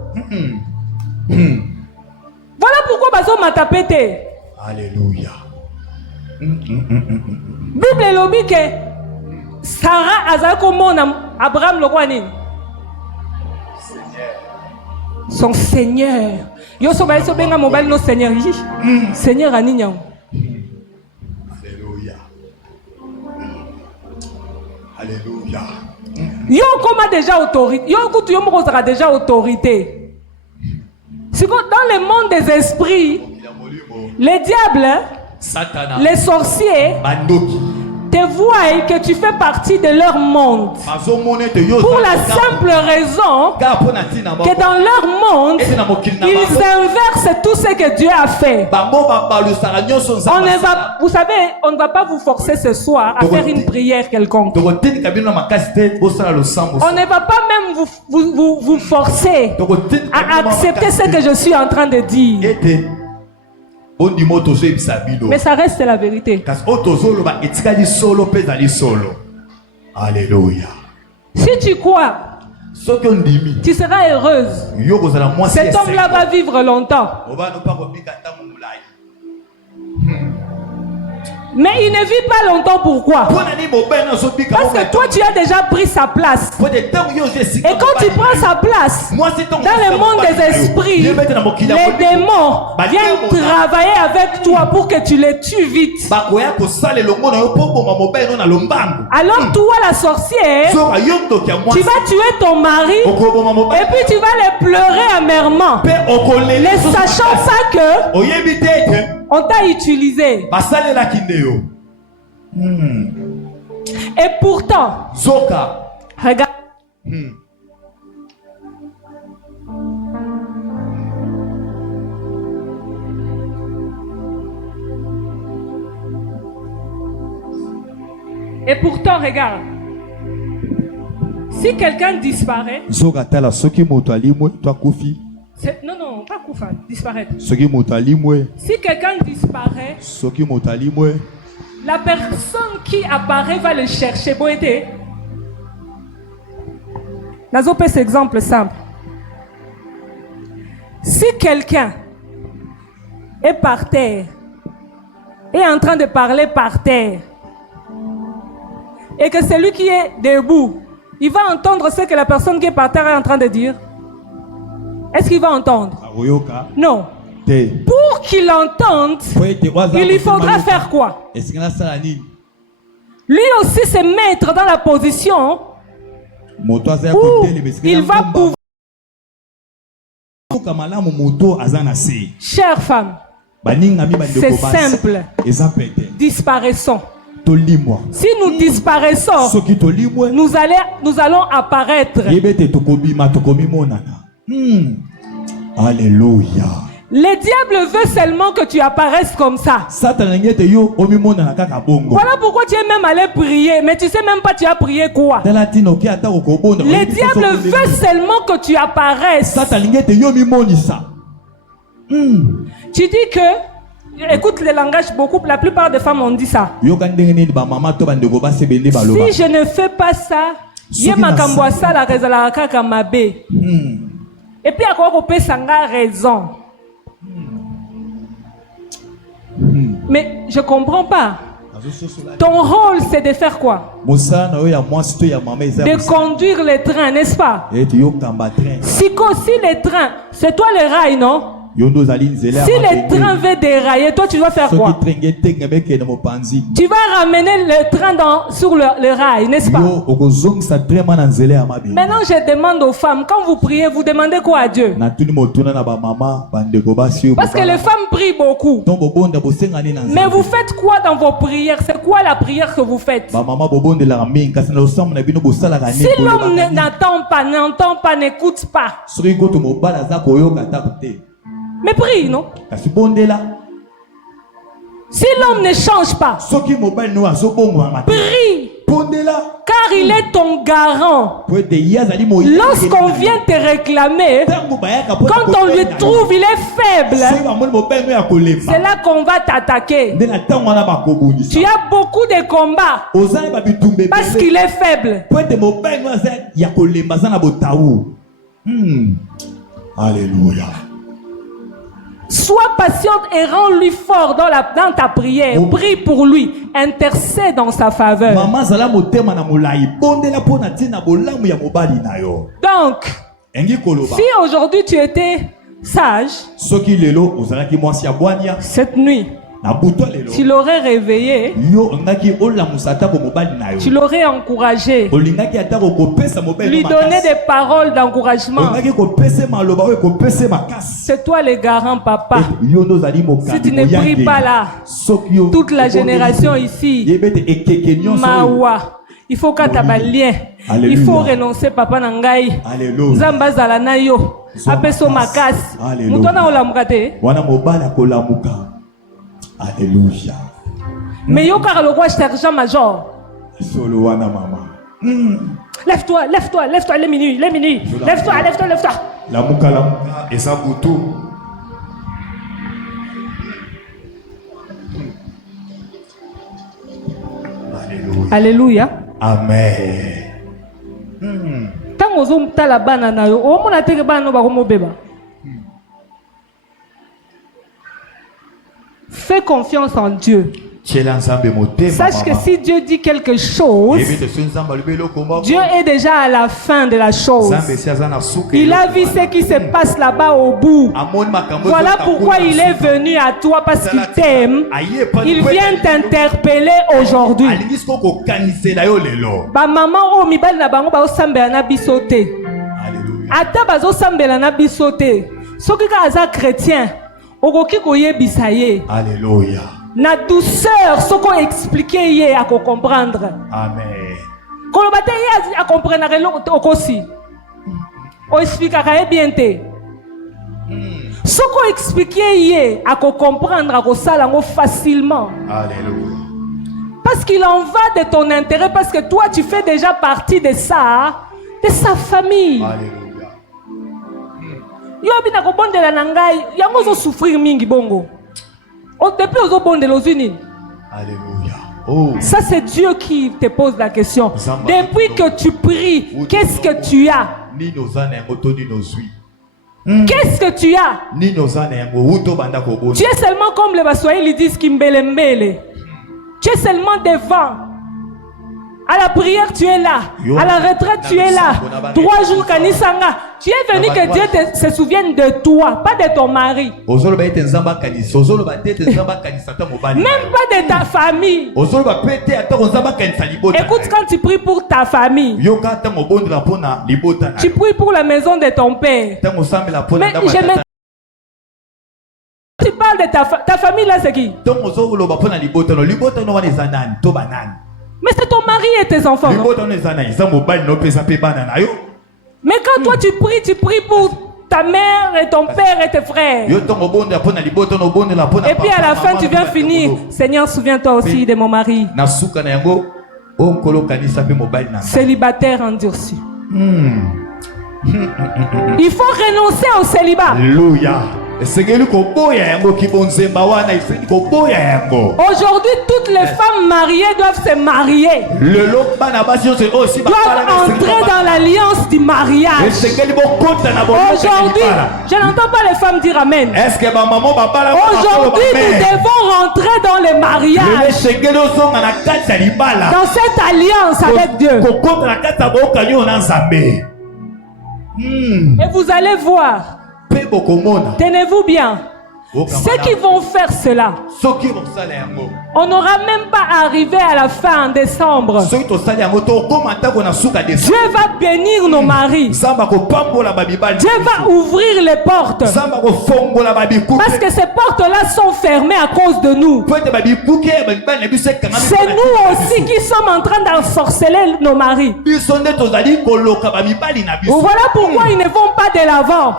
Voilà pourquoi bazo m'a tapé. Alléluia. Bible est lobby que Sarah azako mona Abraham le roi nini. Son Seigneur. Yo so ba so benga mobile no Seigneur. Seigneur aninyang. Alléluia. Alléluia. Yo comme déjà autorité. Yo écoute yo moko sera déjà autorité. C'est dans le monde des esprits, les diables, Satana, les sorciers te voient que tu fais partie de leur monde. Pour la simple raison que dans leur monde, ils inversent tout ce que Dieu a fait. Vous savez, on ne va pas vous forcer ce soir à faire une prière quelconque. On ne va pas même vous forcer à accepter ce que je suis en train de dire. Mais ça reste la vérité. Alléluia. Si tu crois, tu seras heureuse. Cet homme-là va vivre longtemps. Mais il ne vit pas longtemps, pourquoi? Parce que toi tu as déjà pris sa place. Et quand tu prends sa place, dans le monde des esprits, les démons viennent travailler avec toi pour que tu les tues vite. Alors toi la sorcière, tu vas tuer ton mari et puis tu vas les pleurer amèrement, ne sachant pas que on t'a utilisé. Et pourtant, regarde. Et pourtant, regarde. Si quelqu'un disparaît, non, pas Koufa, disparaître. Si quelqu'un disparaît, la personne qui apparaît va le chercher. Bon, été. Nazo peut cet exemple simple. Si quelqu'un est par terre, est en train de parler par terre, et que celui qui est debout, il va entendre ce que la personne qui est par terre est en train de dire. Est-ce qu'il va entendre? Non. Pour qu'il entende, il lui faudra faire quoi? Lui aussi se mettre dans la position où il va pouvoir. Chère femme, c'est simple. Disparaissons. Si nous disparaissons, nous allons apparaître. Alléluia. Le diable veut seulement que tu apparaisses comme ça. Voilà pourquoi tu es même allé prier, mais tu sais même pas tu as prié quoi. Le diable veut seulement que tu apparaisses. Tu dis que, écoute le langage, la plupart des femmes ont dit ça. Si je ne fais pas ça, et puis à quoi on peut s'en raison. Mais je comprends pas. Ton rôle c'est de faire quoi? De conduire les trains, n'est-ce pas? Si les trains, c'est toi le rail, non? Si le train veut dérailler, toi tu dois faire quoi? Tu vas ramener le train sur le rail, n'est-ce pas? Maintenant je demande aux femmes, quand vous priez, vous demandez quoi à Dieu? Parce que les femmes prient beaucoup. Mais vous faites quoi dans vos prières? C'est quoi la prière que vous faites? Si l'homme n'entend pas, n'écoute pas, mais prie, non? Si l'homme ne change pas, prie. Car il est ton garant. Lorsqu'on vient te réclamer, quand on lui trouve, il est faible. C'est là qu'on va t'attaquer. Tu as beaucoup de combats parce qu'il est faible. Alléluia. Sois patiente et rends-lui fort dans ta prière. Prie pour lui. Intercède dans sa faveur. Donc, si aujourd'hui tu étais sage, cette nuit, tu l'aurais réveillé, tu l'aurais encouragé, lui donner des paroles d'encouragement. C'est toi le garant, papa. Si tu ne pries pas là, toute la génération ici, Mawa, il faut que tu aies lien. Il faut renoncer, papa Nangai. Zamba Zalanayo, Apeso Makas. Moutona Olamukate. Alléluia. Mais yo car le roi major. Lève-toi, lève-toi, lève-toi, les minuit, les minuit. Lève-toi, lève-toi, lève-toi. La muka et sa boutou. Alléluia. Alléluia. Amen. Tant aux hommes ta la banana yo, o mona te bana ba ko mobeba. Fais confiance en Dieu. Sache que si Dieu dit quelque chose, Dieu est déjà à la fin de la chose. Il a vu ce qui se passe là-bas au bout. Voilà pourquoi il est venu à toi, parce qu'il t'aime. Il vient t'interpeller aujourd'hui. Ba maman o mibali na bango ba osambela na bisote. Ata bazo sambela na bisote. Soki ka aza chrétien, okoki koyebisa ye. Alléluia. Na douceur, ce qu'on expliquait hier à comprendre. Amen. Quand le bataille à comprendre aussi. On explique à bien te. Ce qu'on expliquait hier à comprendre à ça facilement. Alléluia. Parce qu'il en va de ton intérêt, parce que toi tu fais déjà partie de ça, de sa famille. Alléluia. Yo bina ko bondela nangai, yango zo souffrir mingi bongo. Depuis aux bonnes de l'Ozuni. Alléluia. Oh. Ça c'est Dieu qui te pose la question. Depuis que tu pries, qu'est-ce que tu as? Qu'est-ce que tu as? Tu es seulement comme les Baswahili disent Kimbelembele. Tu es seulement devant. À la prière, tu es là. À la retraite, tu es là. 3 jours, Kanisanga. Tu es venu que Dieu se souvienne de toi, pas de ton mari. Même pas de ta famille. Écoute, quand tu pries pour ta famille, tu pries pour la maison de ton père. Mais tu parles de ta famille là, c'est qui? Mais c'est ton mari et tes enfants. Non? Mais quand toi tu pries pour ta mère et ton père et tes frères. Et puis à la fin tu viens finir. Seigneur, souviens-toi aussi de mon mari. Célibataire endurci. Il faut renoncer au célibat. Alléluia. Aujourd'hui, toutes les femmes mariées doivent se marier. Doivent entrer dans l'alliance du mariage. Aujourd'hui, je n'entends pas les femmes dire Amen. Aujourd'hui, nous devons rentrer dans le mariage. Dans cette alliance avec Dieu. Et vous allez voir. Tenez-vous bien. Ceux qui vont faire cela, on n'aura même pas arrivé à la fin en décembre. Dieu va bénir nos maris. Dieu va ouvrir les portes. Parce que ces portes-là sont fermées à cause de nous. C'est nous aussi qui sommes en train d'ensorceler nos maris. Voilà pourquoi ils ne vont pas de l'avant.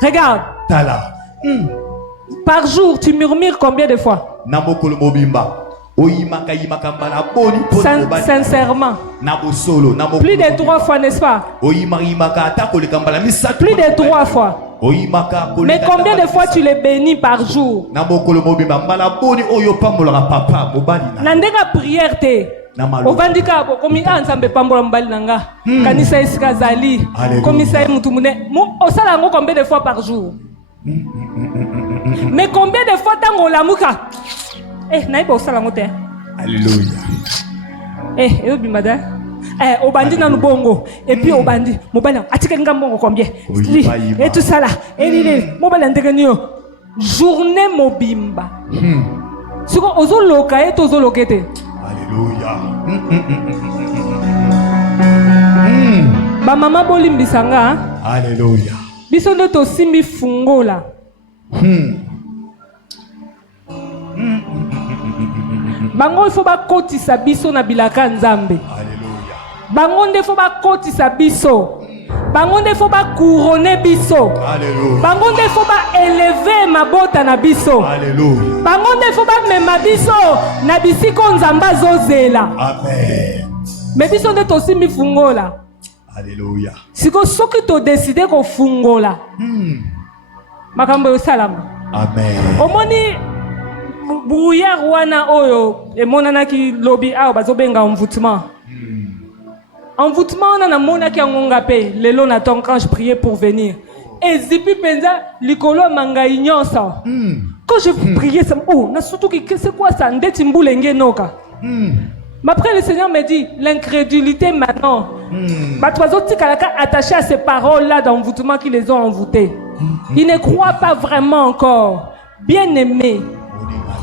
Regarde. Par jour, tu murmures combien de fois? Sincèrement. Plus de 3 fois, n'est-ce pas? Plus de 3 fois. Mais combien de fois tu les bénis par jour? Nandega prière te. Ovandika komi anzambe pambola mbali nanga. Kanisa esika zali. Komisa mutumune. Osala ngo combien de fois par jour? Mais combien de fois tango lamuka? Naïba osala ngo te. Alléluia. Bimada. Obandi na lubongo. Et puis obandi. Mobala. Atika ngambongo combien? Et tout ça là. Mobala ndegenio. Journée mobimba. Siko ozo loka et ozo lokete. Alléluia. Ba mama bolimbisanga. Alléluia. Biso ndo to simbi fungola. Bango il faut ba kotisa biso na bilaka nzambe. Alléluia. Bango nde faut ba kotisa biso. Bango nde faut ba couronner biso. Alléluia. Bango nde faut ba élever mabota na biso. Alléluia. Bango nde faut ba mema biso na bisiko nzamba zozela. Amen. Mais biso nde to simbi fungola. Alléluia. Siko soki to décider ko fungola. Makambo yo salama. Amen. Omoni brouillard wana oyo emonana ki lobi awo bazobenga envoûtement. Envoûtement on a mona ki ngonga pe lelo na ton quand je priais pour venir. Et zipi penza likolo manga inyonsa. Quand je priais ça na surtout que c'est quoi ça ndeti mbulenge noka. Mais après le Seigneur me dit l'incrédulité maintenant. Batwazo kalaka attaché à ces paroles là d'envoûtement qui les ont envoûtés. Ils ne croient pas vraiment encore. Bien-aimés.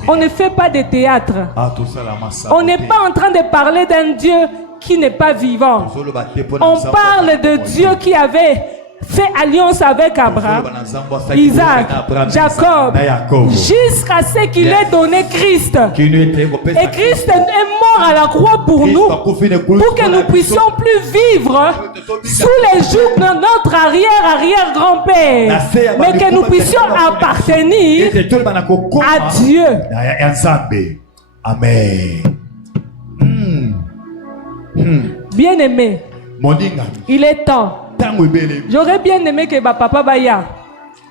On ne fait pas de théâtre. On n'est pas en train de parler d'un Dieu qui n'est pas vivant. On parle de Dieu qui avait fait alliance avec Abraham, Isaac, Jacob, jusqu'à ce qu'il ait donné Christ. Et Christ est mort à la croix pour nous, pour que nous puissions plus vivre sous les jougs de notre arrière-grand-père, mais que nous puissions appartenir à Dieu. Amen. Bien-aimé, il est temps. J'aurais bien aimé que ma papa baya.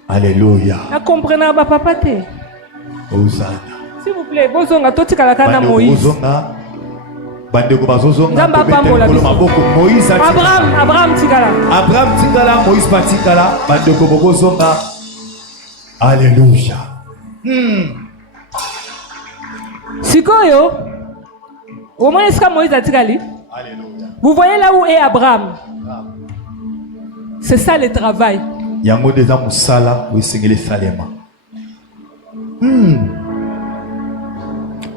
Alléluia. Na comprendre ma papa te. Hosanna. S'il vous plaît, bozonga toti kalaka na Moïse. Abraham tikala. Abraham tikala, Moïse patikala, bandeko bozonga. Alléluia. Sikoyo. Au moins est-ce que Moïse a tikali? Alléluia. Vous voyez là où est Abraham? C'est ça le travail. Yango déjà musala ou singeli salema.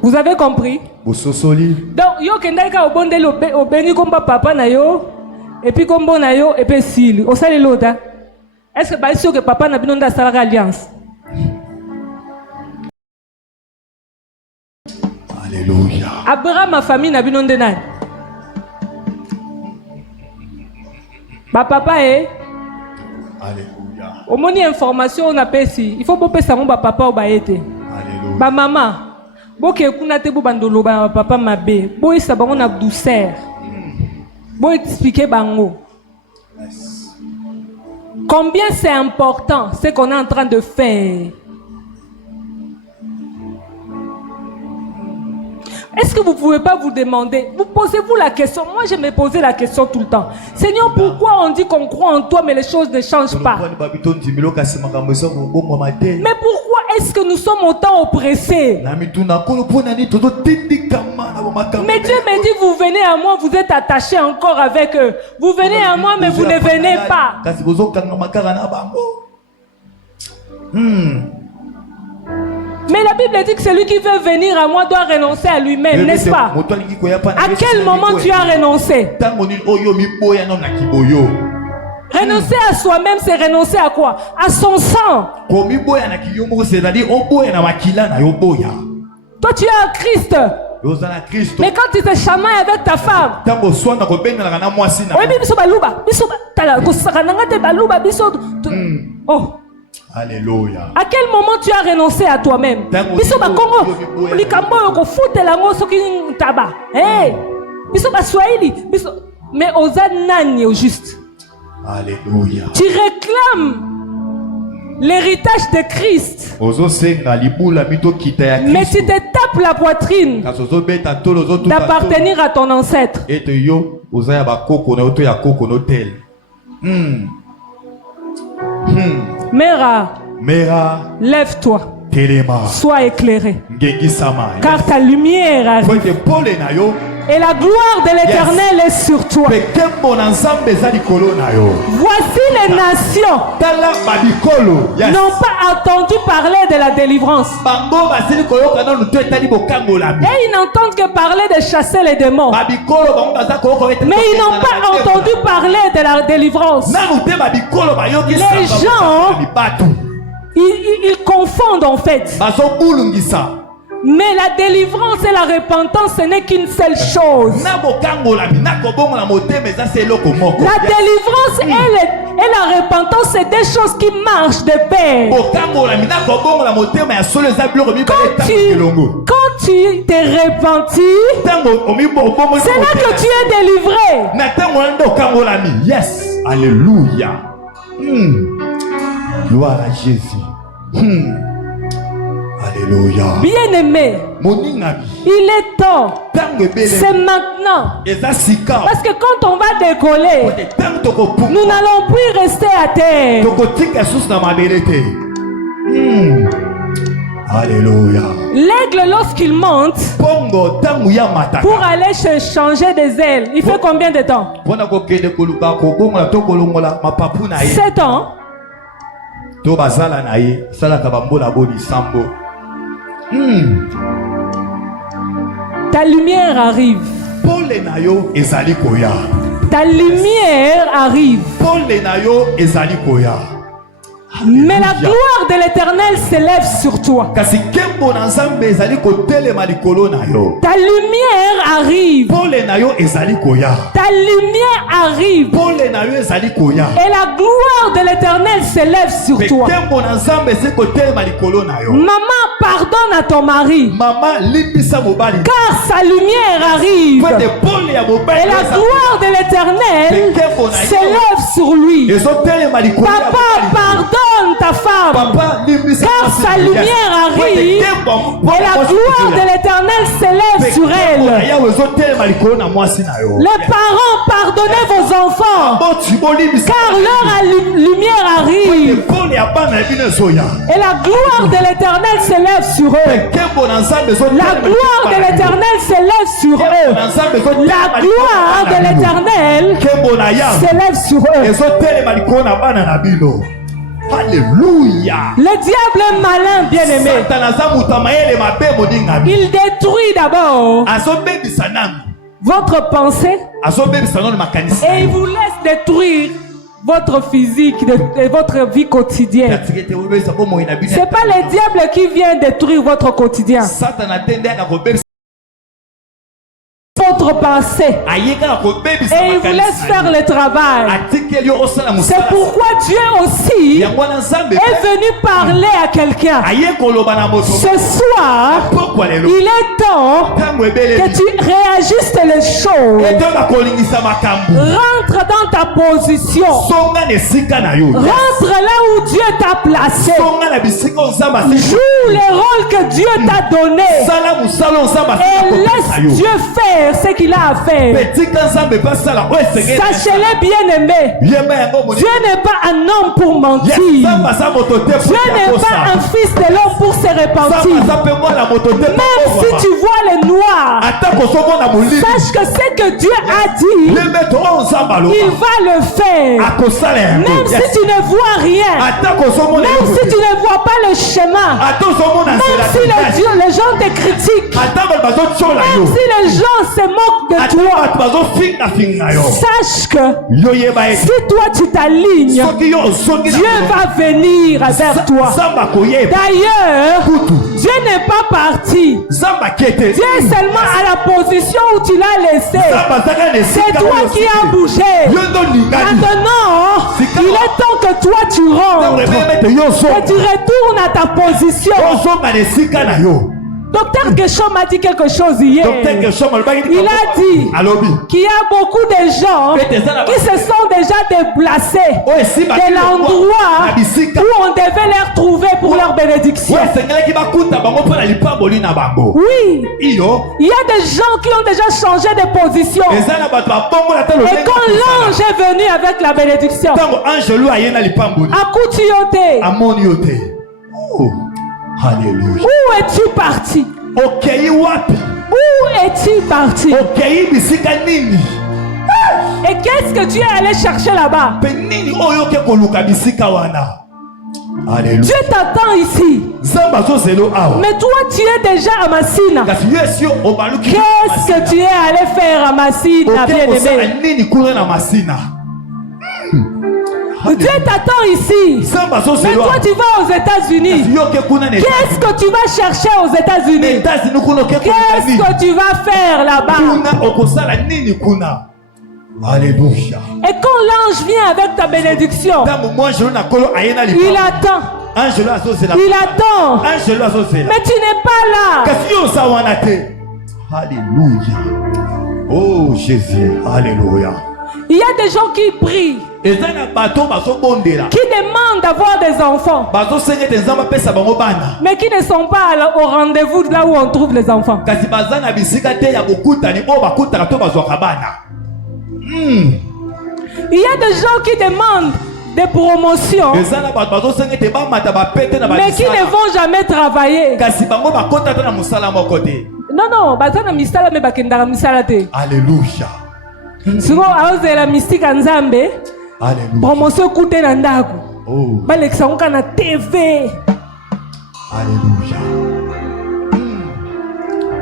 Vous avez compris? Donc yo kendaka obondeli obengi komba papa na yo et puis kombo na yo et puis sili. O sali lota. Est-ce que ba sûr que papa na bino nda sala alliance? Alléluia. Abraham ma famille na bino ndenani? Ba papa Alléluia. Au moins information on appelle si. Il faut pas ça mon papa ou ba été. Alléluia. Ba maman. Boke kuna te bo bandolo ba papa mabe. Bo isa bango na douceur. Bo expliquer bango. Combien c'est important ce qu'on est en train de faire. Est-ce que vous ne pouvez pas vous demander, vous posez-vous la question, moi je me posais la question tout le temps. Seigneur, pourquoi on dit qu'on croit en toi mais les choses ne changent pas? Mais pourquoi est-ce que nous sommes autant oppressés? Mais Dieu me dit, vous venez à moi, vous êtes attachés encore avec eux. Vous venez à moi mais vous ne venez pas. Mais la Bible dit que celui qui veut venir à moi doit renoncer à lui-même, n'est-ce pas? À quel moment tu as renoncé? Renoncer à soi-même, c'est renoncer à quoi? À son sang. Toi, tu es un Christ. Mais quand tu te chamailles avec ta femme, oh, Alléluia. À quel moment tu as renoncé à toi-même? Biso ba Congo, likambo yoko futela ngo soki taba. Hey, biso ba Swahili, biso mais oza nani au juste. Alléluia. Tu réclames l'héritage de Christ. Mais tu te tapes la poitrine d'appartenir à ton ancêtre. Mera, lève-toi. Sois éclairé. Car ta lumière arrive. Et la gloire de l'Éternel est sur toi. Voici les nations n'ont pas entendu parler de la délivrance. Et ils n'entendent que parler de chasser les démons. Mais ils n'ont pas entendu parler de la délivrance. Les gens, ils confondent en fait. Mais la délivrance et la repentance, ce n'est qu'une seule chose. La délivrance et la repentance, c'est des choses qui marchent de pair. Quand tu t'es repenti, c'est là que tu es délivré. Yes, alléluia. Gloire à Jésus. Alléluia. Bien-aimé, il est temps. C'est maintenant. Parce que quand on va décoller, nous n'allons plus rester à terre. Alléluia. L'aigle, lorsqu'il monte pour aller se changer des ailes, il fait combien de temps? 7 ans. Ta lumière arrive. Ta lumière arrive. Mais la gloire de l'Éternel s'élève sur toi. Ta lumière arrive. Ta lumière arrive. Et la gloire de l'Éternel s'élève sur toi. Maman, pardonne à ton mari. Car sa lumière arrive. Et la gloire de l'Éternel s'élève sur lui. Papa, pardonne ta femme, car sa lumière arrive et la gloire de l'Éternel s'élève sur elle. Les parents, pardonnez vos enfants, car leur lumière arrive et la gloire de l'Éternel s'élève sur eux. La gloire de l'Éternel s'élève sur eux. La gloire de l'Éternel s'élève sur eux. Alléluia. Le diable est malin, bien-aimé. Il détruit d'abord votre pensée et il vous laisse détruire votre physique et votre vie quotidienne. C'est pas le diable qui vient détruire votre quotidien. Votre pensée et il vous laisse faire le travail. C'est pourquoi Dieu aussi est venu parler à quelqu'un. Ce soir, il est temps que tu réajustes les choses. Rentre dans ta position. Rentre là où Dieu t'a placé. Joue le rôle que Dieu t'a donné et laisse Dieu faire ce qu'il a à faire. Sachez-le, bien-aimé, Dieu n'est pas un homme pour mentir. Dieu n'est pas un fils de l'homme pour se repentir. Même si tu vois le noir, sache que ce que Dieu a dit, il va le faire. Même si tu ne vois rien, même si tu ne vois pas le chemin, même si les gens te critiquent, même si les gens se moquent de toi, sache que si toi tu t'alignes, Dieu va venir vers toi. D'ailleurs, Dieu n'est pas parti. Dieu est seulement à la position où tu l'as laissé. C'est toi qui as bougé. Maintenant, il est temps que toi tu rentres et tu retournes à ta position. Docteur Geshom a dit quelque chose hier. Il a dit qu'il y a beaucoup de gens qui se sont déjà déplacés de l'endroit où on devait les retrouver pour leur bénédiction. Oui, il y a des gens qui ont déjà changé de position. Et quand l'ange est venu avec la bénédiction, Alléluia. Où es-tu parti? Où es-tu parti? Et qu'est-ce que tu es allé chercher là-bas? Dieu t'attend ici. Mais toi, tu es déjà à Massina. Qu'est-ce que tu es allé faire à Massina, bien-aimé? Dieu t'attend ici. Mais toi tu vas aux États-Unis. Qu'est-ce que tu vas chercher aux États-Unis? Qu'est-ce que tu vas faire là-bas? Alléluia. Et quand l'ange vient avec ta bénédiction, il attend. Il attend. Mais tu n'es pas là. Alléluia. Oh Jésus. Alléluia. Il y a des gens qui prient, qui demandent d'avoir des enfants, mais qui ne sont pas au rendez-vous là où on trouve les enfants. Il y a des gens qui demandent des promotions, mais qui ne vont jamais travailler. Non, alléluia. Souvent, à la mystique en Zambé, promotion coûte na ndaku. Baleksa on kana TV. Alléluia.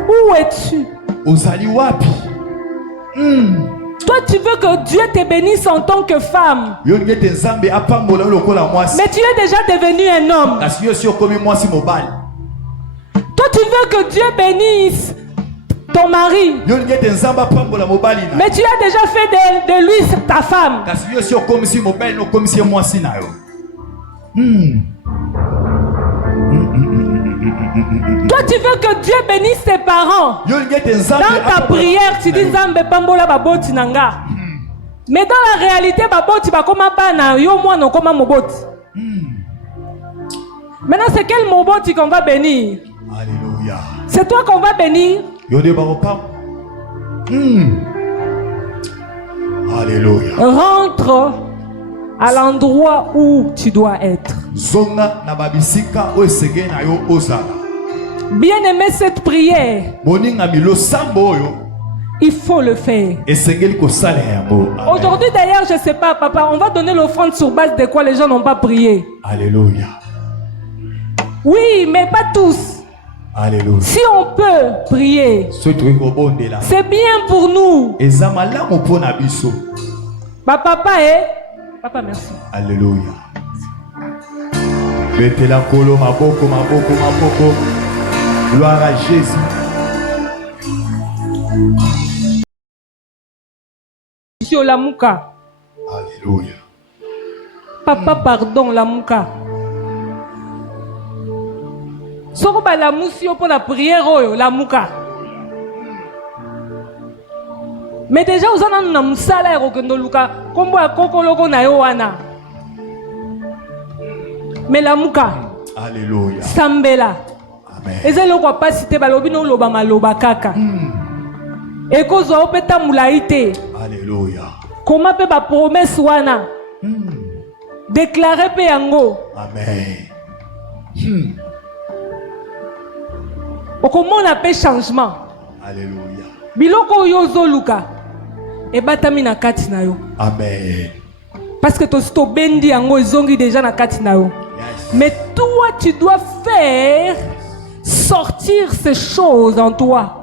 Où es-tu? Toi, tu veux que Dieu te bénisse en tant que femme. Mais tu es déjà devenu un homme. Toi, tu veux que Dieu bénisse ton mari. Mais tu as déjà fait de lui ta femme. Toi, tu veux que Dieu bénisse tes parents. Dans ta prière, tu dis Nzambe pambola baboti nanga. Mais dans la réalité, baboti bakoma bana yo moi non koma moboti. Maintenant, c'est quel moboti qu'on va bénir? Alléluia. C'est toi qu'on va bénir. Alléluia. Rentre à l'endroit où tu dois être. Bien aimé cette prière, il faut le faire. Aujourd'hui d'ailleurs, je ne sais pas, papa, on va donner l'offrande sur base de quoi les gens n'ont pas prié. Alléluia. Oui, mais pas tous. Alléluia. Si on peut prier, c'est bien pour nous. Papa, papa, merci. Alléluia. Betela kolo maboko. Gloire à Jésus. Monsieur Lamuka. Alléluia. Papa, pardon, Lamuka. Soko ba la musio pour la prière oyo la muka. Mais déjà vous en na musala erokendo luka kombo akoko loko na yo wana. Mais la muka. Alléluia. Sambela. Amen. Ezelo kwa pasite balobi no loba maloba kaka. Eko zo opeta mulaite. Alléluia. Comment peut ba promesse wana? Déclarer pe yango. Amen. Comment on appelle changement? Alléluia. Biloko yozo luka. E batami na kati na yo. Amen. Parce que to bendi yango ezongi déjà na kati na yo. Yes. Mais toi tu dois faire sortir ces choses en toi.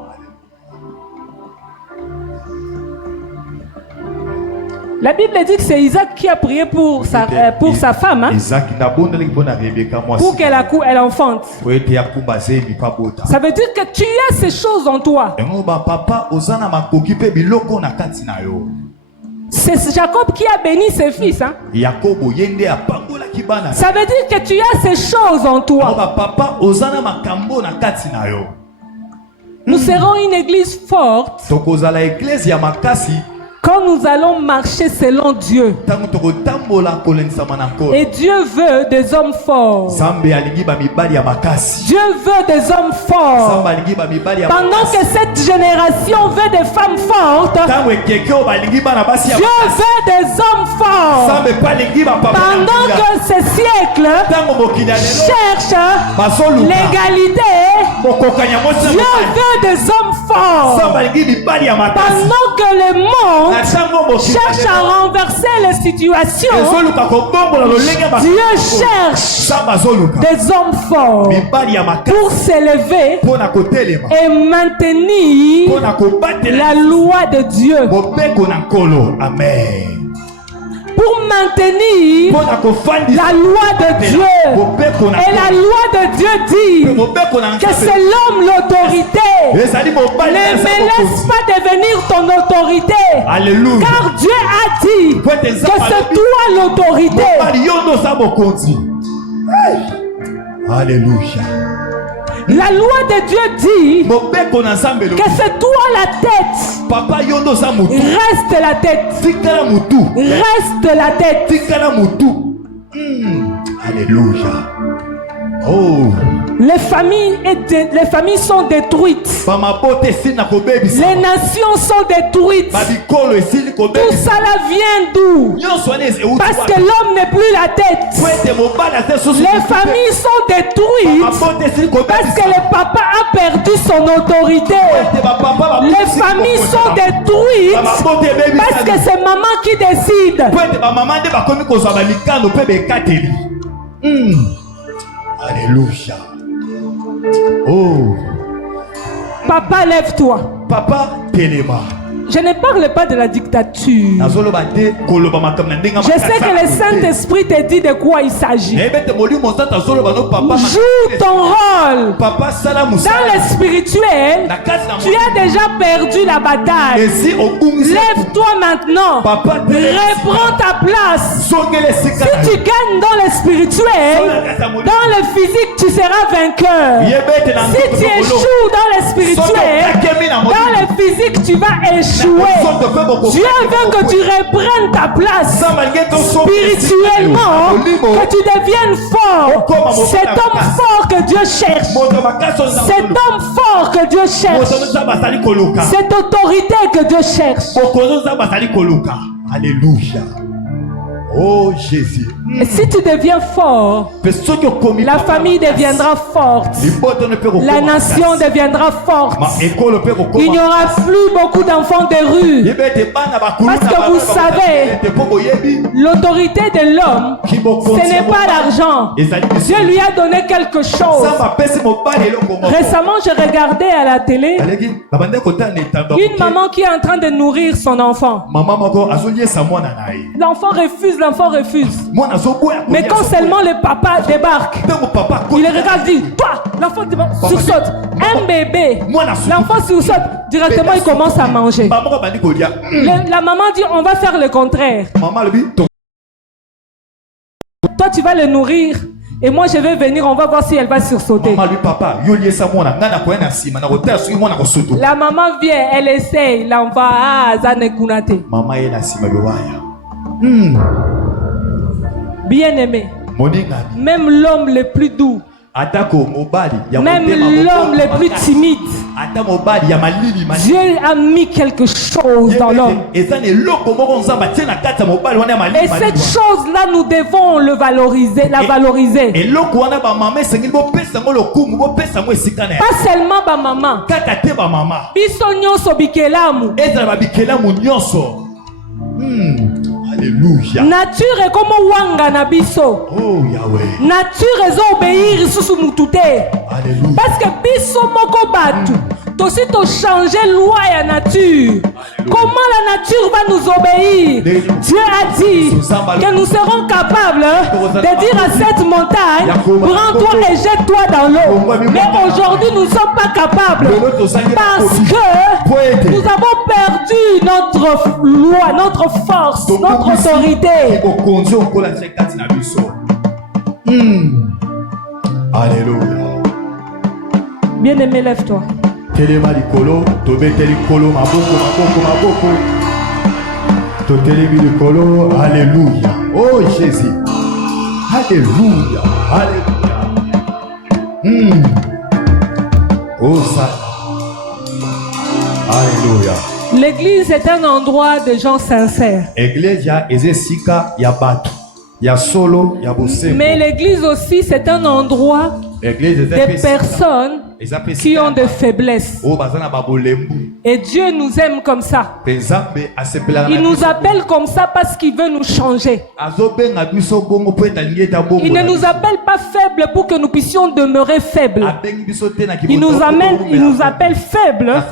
La Bible dit que c'est Isaac qui a prié pour sa femme, hein? Pour qu'elle enfante. Ça veut dire que tu as ces choses en toi. C'est Jacob qui a béni ses fils, hein? Ça veut dire que tu as ces choses en toi. Nous serons une église forte quand nous allons marcher selon Dieu. Et Dieu veut des hommes forts. Dieu veut des hommes forts. Pendant que cette génération veut des femmes fortes, Dieu veut des hommes forts. Pendant que ce siècle cherche l'égalité, Dieu veut des hommes forts. Pendant que le monde cherche à renverser les situations, Dieu cherche des hommes forts pour s'élever et maintenir la loi de Dieu. Amen. Pour maintenir la loi de Dieu. Et la loi de Dieu dit que c'est l'homme l'autorité. Ne me laisse pas devenir ton autorité. Alléluia. Car Dieu a dit que c'est toi l'autorité. Alléluia. La loi de Dieu dit que c'est toi la tête. Reste la tête. Reste la tête. Alléluia. Oh. Les familles sont détruites. Les nations sont détruites. Tout ça là vient d'où? Parce que l'homme n'est plus la tête. Les familles sont détruites parce que le papa a perdu son autorité. Les familles sont détruites parce que c'est maman qui décide. Alléluia. Oh. Papa, lève-toi. Papa, téléma. Je ne parle pas de la dictature. Je sais que le Saint-Esprit te dit de quoi il s'agit. Joue ton rôle. Dans le spirituel, tu as déjà perdu la bataille. Lève-toi maintenant. Reprends ta place. Si tu gagnes dans le spirituel, dans le physique, tu seras vainqueur. Si tu échoues dans le spirituel, dans le physique, tu vas échouer. Dieu veut que tu reprennes ta place spirituellement, que tu deviennes fort. Cet homme fort que Dieu cherche, cet homme fort que Dieu cherche, cette autorité que Dieu cherche. Alléluia. Oh Jésus. Et si tu deviens fort, la famille deviendra forte. La nation deviendra forte. Il n'y aura plus beaucoup d'enfants de rue. Parce que vous savez, l'autorité de l'homme, ce n'est pas l'argent. Dieu lui a donné quelque chose. Récemment, je regardais à la télé une maman qui est en train de nourrir son enfant. L'enfant refuse. Mais quand seulement le papa débarque, il le regarde, dit, toi, l'enfant sursaute. Un bébé, l'enfant sursaute, directement il commence à manger. La maman dit, on va faire le contraire. Toi, tu vas le nourrir. Et moi je vais venir, on va voir si elle va sursauter. La maman vient, elle essaye, l'enfant, bien-aimé, même l'homme le plus doux, même l'homme le plus timide, Dieu a mis quelque chose dans l'homme. Et cette chose-là, nous devons le valoriser, la valoriser. Pas seulement ma maman. Alléluia. Nature est comme wanga na biso. Oh Yahweh. Nature est obéir sous mutute. Alléluia. Parce que biso moko batu. Aussi to changer loi ya nature. Comment la nature va nous obéir? Dieu a dit que nous serons capables de dire à cette montagne, prends-toi et jette-toi dans l'eau. Mais aujourd'hui nous ne sommes pas capables parce que nous avons perdu notre loi, notre force, notre autorité. Alléluia. Bien-aimé, lève-toi. Telema likolo, tobete likolo, maboko. Totelemi likolo, alléluia. Oh Jésus. Alléluia. Oh ça. Alléluia. L'église est un endroit de gens sincères. Église ya ezesika ya batu. Ya solo, ya bosembo. Mais l'église aussi, c'est un endroit des personnes qui ont des faiblesses. Et Dieu nous aime comme ça. Il nous appelle comme ça parce qu'il veut nous changer. Il ne nous appelle pas faibles pour que nous puissions demeurer faibles. Il nous appelle faibles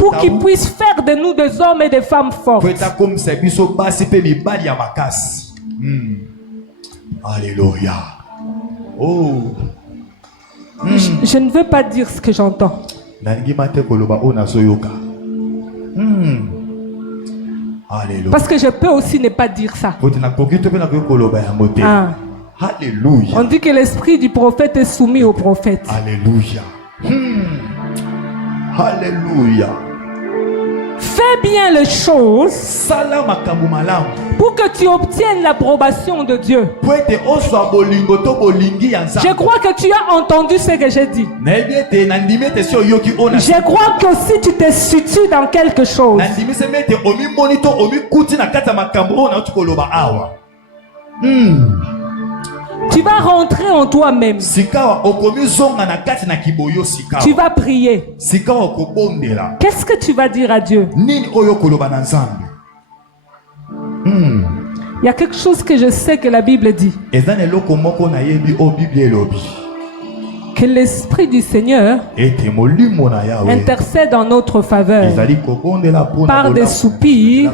pour qu'il puisse faire de nous des hommes et des femmes fortes. Alléluia. Oh. Je ne veux pas dire ce que j'entends. Parce que je peux aussi ne pas dire ça. Ah. Alléluia. On dit que l'esprit du prophète est soumis au prophète. Alléluia. Alléluia. Fais bien les choses pour que tu obtiennes l'approbation de Dieu. Je crois que tu as entendu ce que j'ai dit. Je crois que si tu te situes dans quelque chose, tu vas rentrer en toi-même. Tu vas prier. Qu'est-ce que tu vas dire à Dieu? Il y a quelque chose que je sais que la Bible dit. Que l'Esprit du Seigneur intercède en notre faveur par des soupirs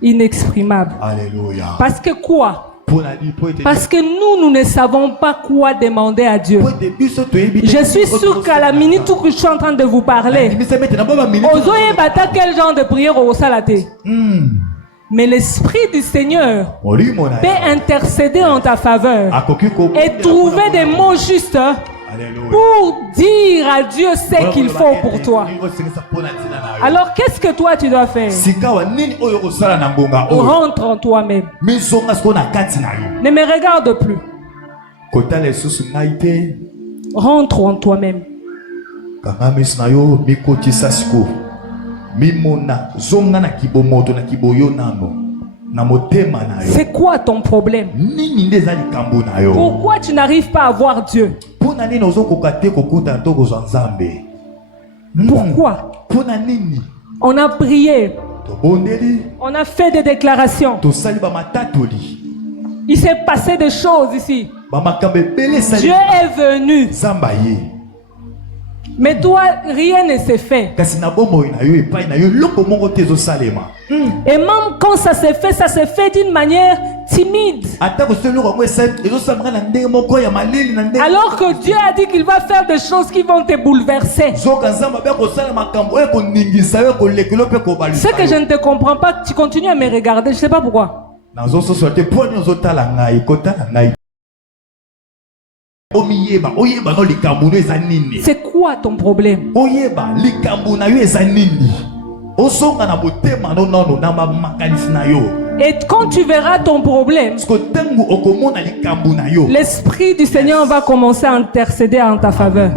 inexprimables. Parce que quoi? Parce que nous ne savons pas quoi demander à Dieu. Je suis sûr qu'à la minute où je suis en train de vous parler, quel genre de prière au salate? Mais l'Esprit du Seigneur peut intercéder en ta faveur et trouver des mots justes pour dire à Dieu ce qu'il faut pour toi. Alors qu'est-ce que toi tu dois faire? Rentre en toi-même. Ne me regarde plus. Rentre en toi-même. C'est quoi ton problème? Pourquoi tu n'arrives pas à voir Dieu? Pourquoi? On a prié. On a fait des déclarations. Il s'est passé des choses ici. Dieu est venu. Mais toi, rien ne s'est fait. Et même quand ça s'est fait d'une manière timide. Alors que Dieu a dit qu'il va faire des choses qui vont te bouleverser. Ce que je ne te comprends pas, tu continues à me regarder, je ne sais pas pourquoi. C'est quoi ton problème? Et quand tu verras ton problème, l'Esprit du Seigneur va commencer à intercéder en ta faveur.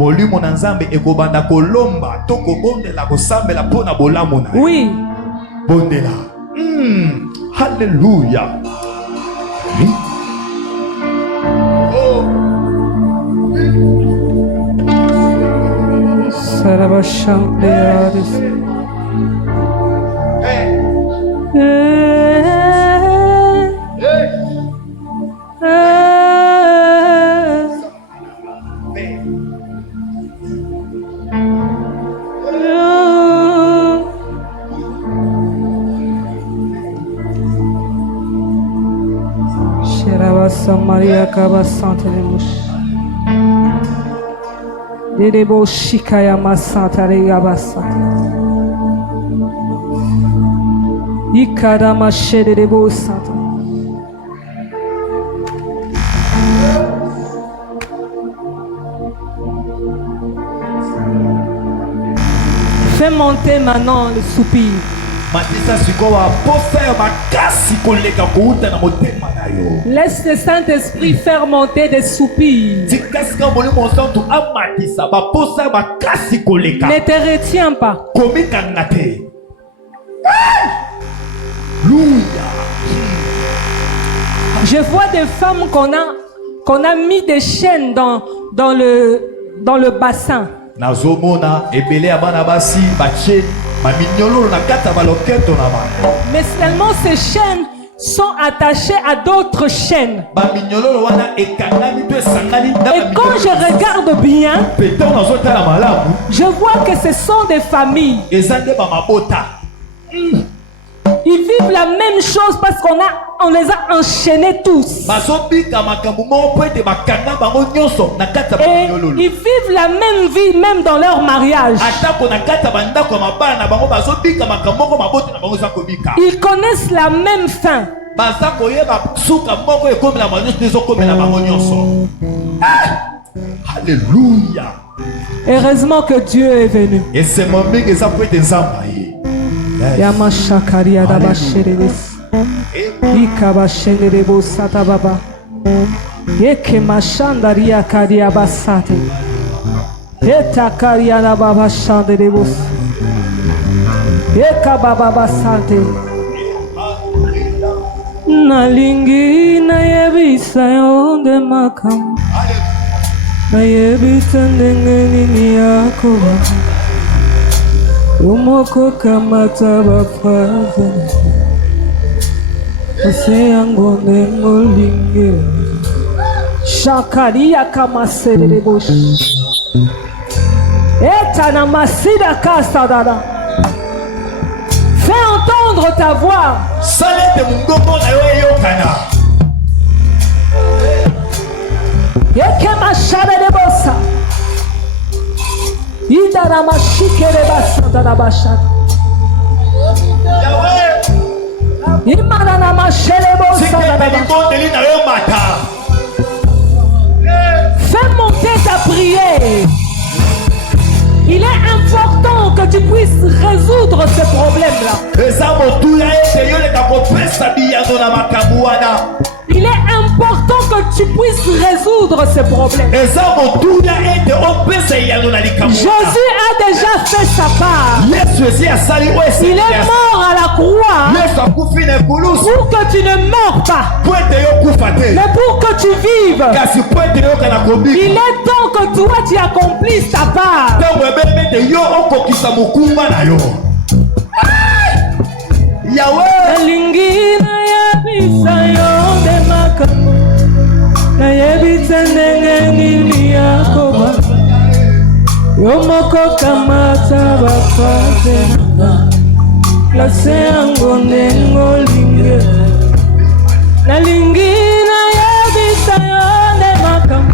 Oui. Alléluia. Maria Kaba Santa Lemush Dedebo Shikaya Masanta Regabasata Ikada Mashede Debo Santa monter maintenant le soupir. Laisse le Saint-Esprit faire monter des soupirs. Ne te retiens pas. Je vois des femmes qu'on a mis des chaînes dans le bassin. Mais seulement ces chaînes sont attachées à d'autres chaînes. Et quand je regarde bien, je vois que ce sont des familles. Ils vivent la même chose parce qu'on les a enchaînés tous. Et ils vivent la même vie même dans leur mariage. Ils connaissent la même fin. Alléluia. Heureusement que Dieu est venu. Et c'est mon mec que ça peut être ensemble. Yamashakaria da basheres. Ikaba shenderebo satababa. Yeke mashandaria karia basate. Eta karia da baba shanderebo. Eka baba basate. Nalingi na yebisa yonde makam. Na yebita ndengeni ni yakoba. Umoko kamata bafaze Oseango nengolinge Shakaria kamasere bosh Etana masida kasadada. Fais entendre ta voix. Salete mungomo na yo yokana. Yeke mashare de bossa. Idara mashikere basa da basha. Imana na mashele bossa da basha. Fais monter ta prière. Il est important que tu puisses résoudre ce problème-là. Il est important que tu puisses résoudre ce problème. Jésus a déjà fait sa part. Il est mort à la croix pour que tu ne meurs pas, mais pour que tu vives. Il est temps que toi tu accomplisses ta part. Yomoko kamata bafaze klase yango nengolinge nalingi na yebisa yonde makam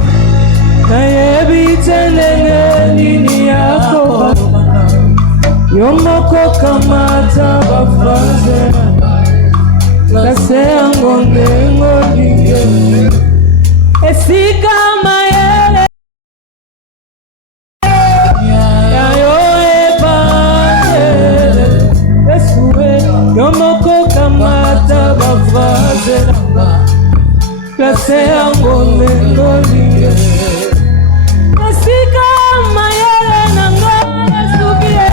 na yebite nengelini yako yomoko kamata bafaze klase yango nengolinge esika mayele Yomoko kamata bavaze nanga Klase yango nengolinge Nasika mayele nanga Sukie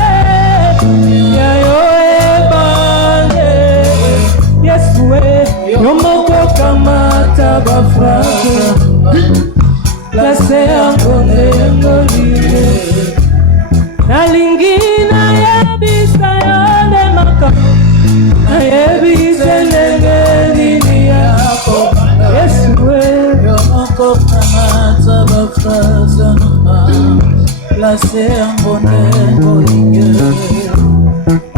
Yayo ebane Yesue Yomoko kamata bavaze Klase yango nengolinge Nalingi na yebisa yonde makam Place yango nengolinge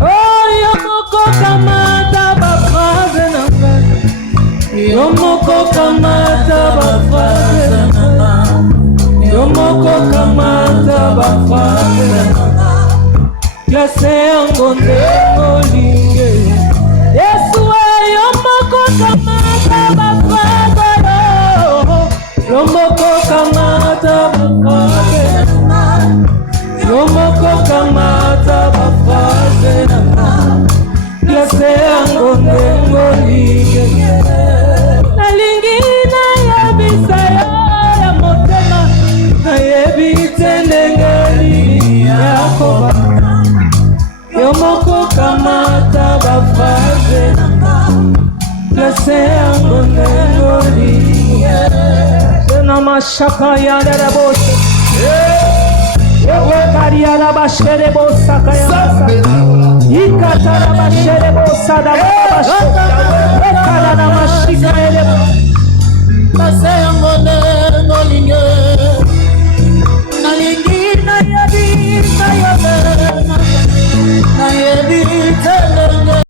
Oh yomoko kamata bafraze nanga Yomoko kamata bafraze nanga Yomoko kamata bafraze nanga Place yango nengolinge Yesue yomoko kamata bafraze Yomoko kamata bafraze Yomoko kamata bafraze yango ndengolinge nalingi nayebisa yo ya motema nayebi te ndenge nini yakoba yo moko kamata bafaze place yango ndengolinge tena mashaka yanderabose Ewe kariara bashere bosa kayasa ikatara bashere bosa da bashe ekala na mashika ele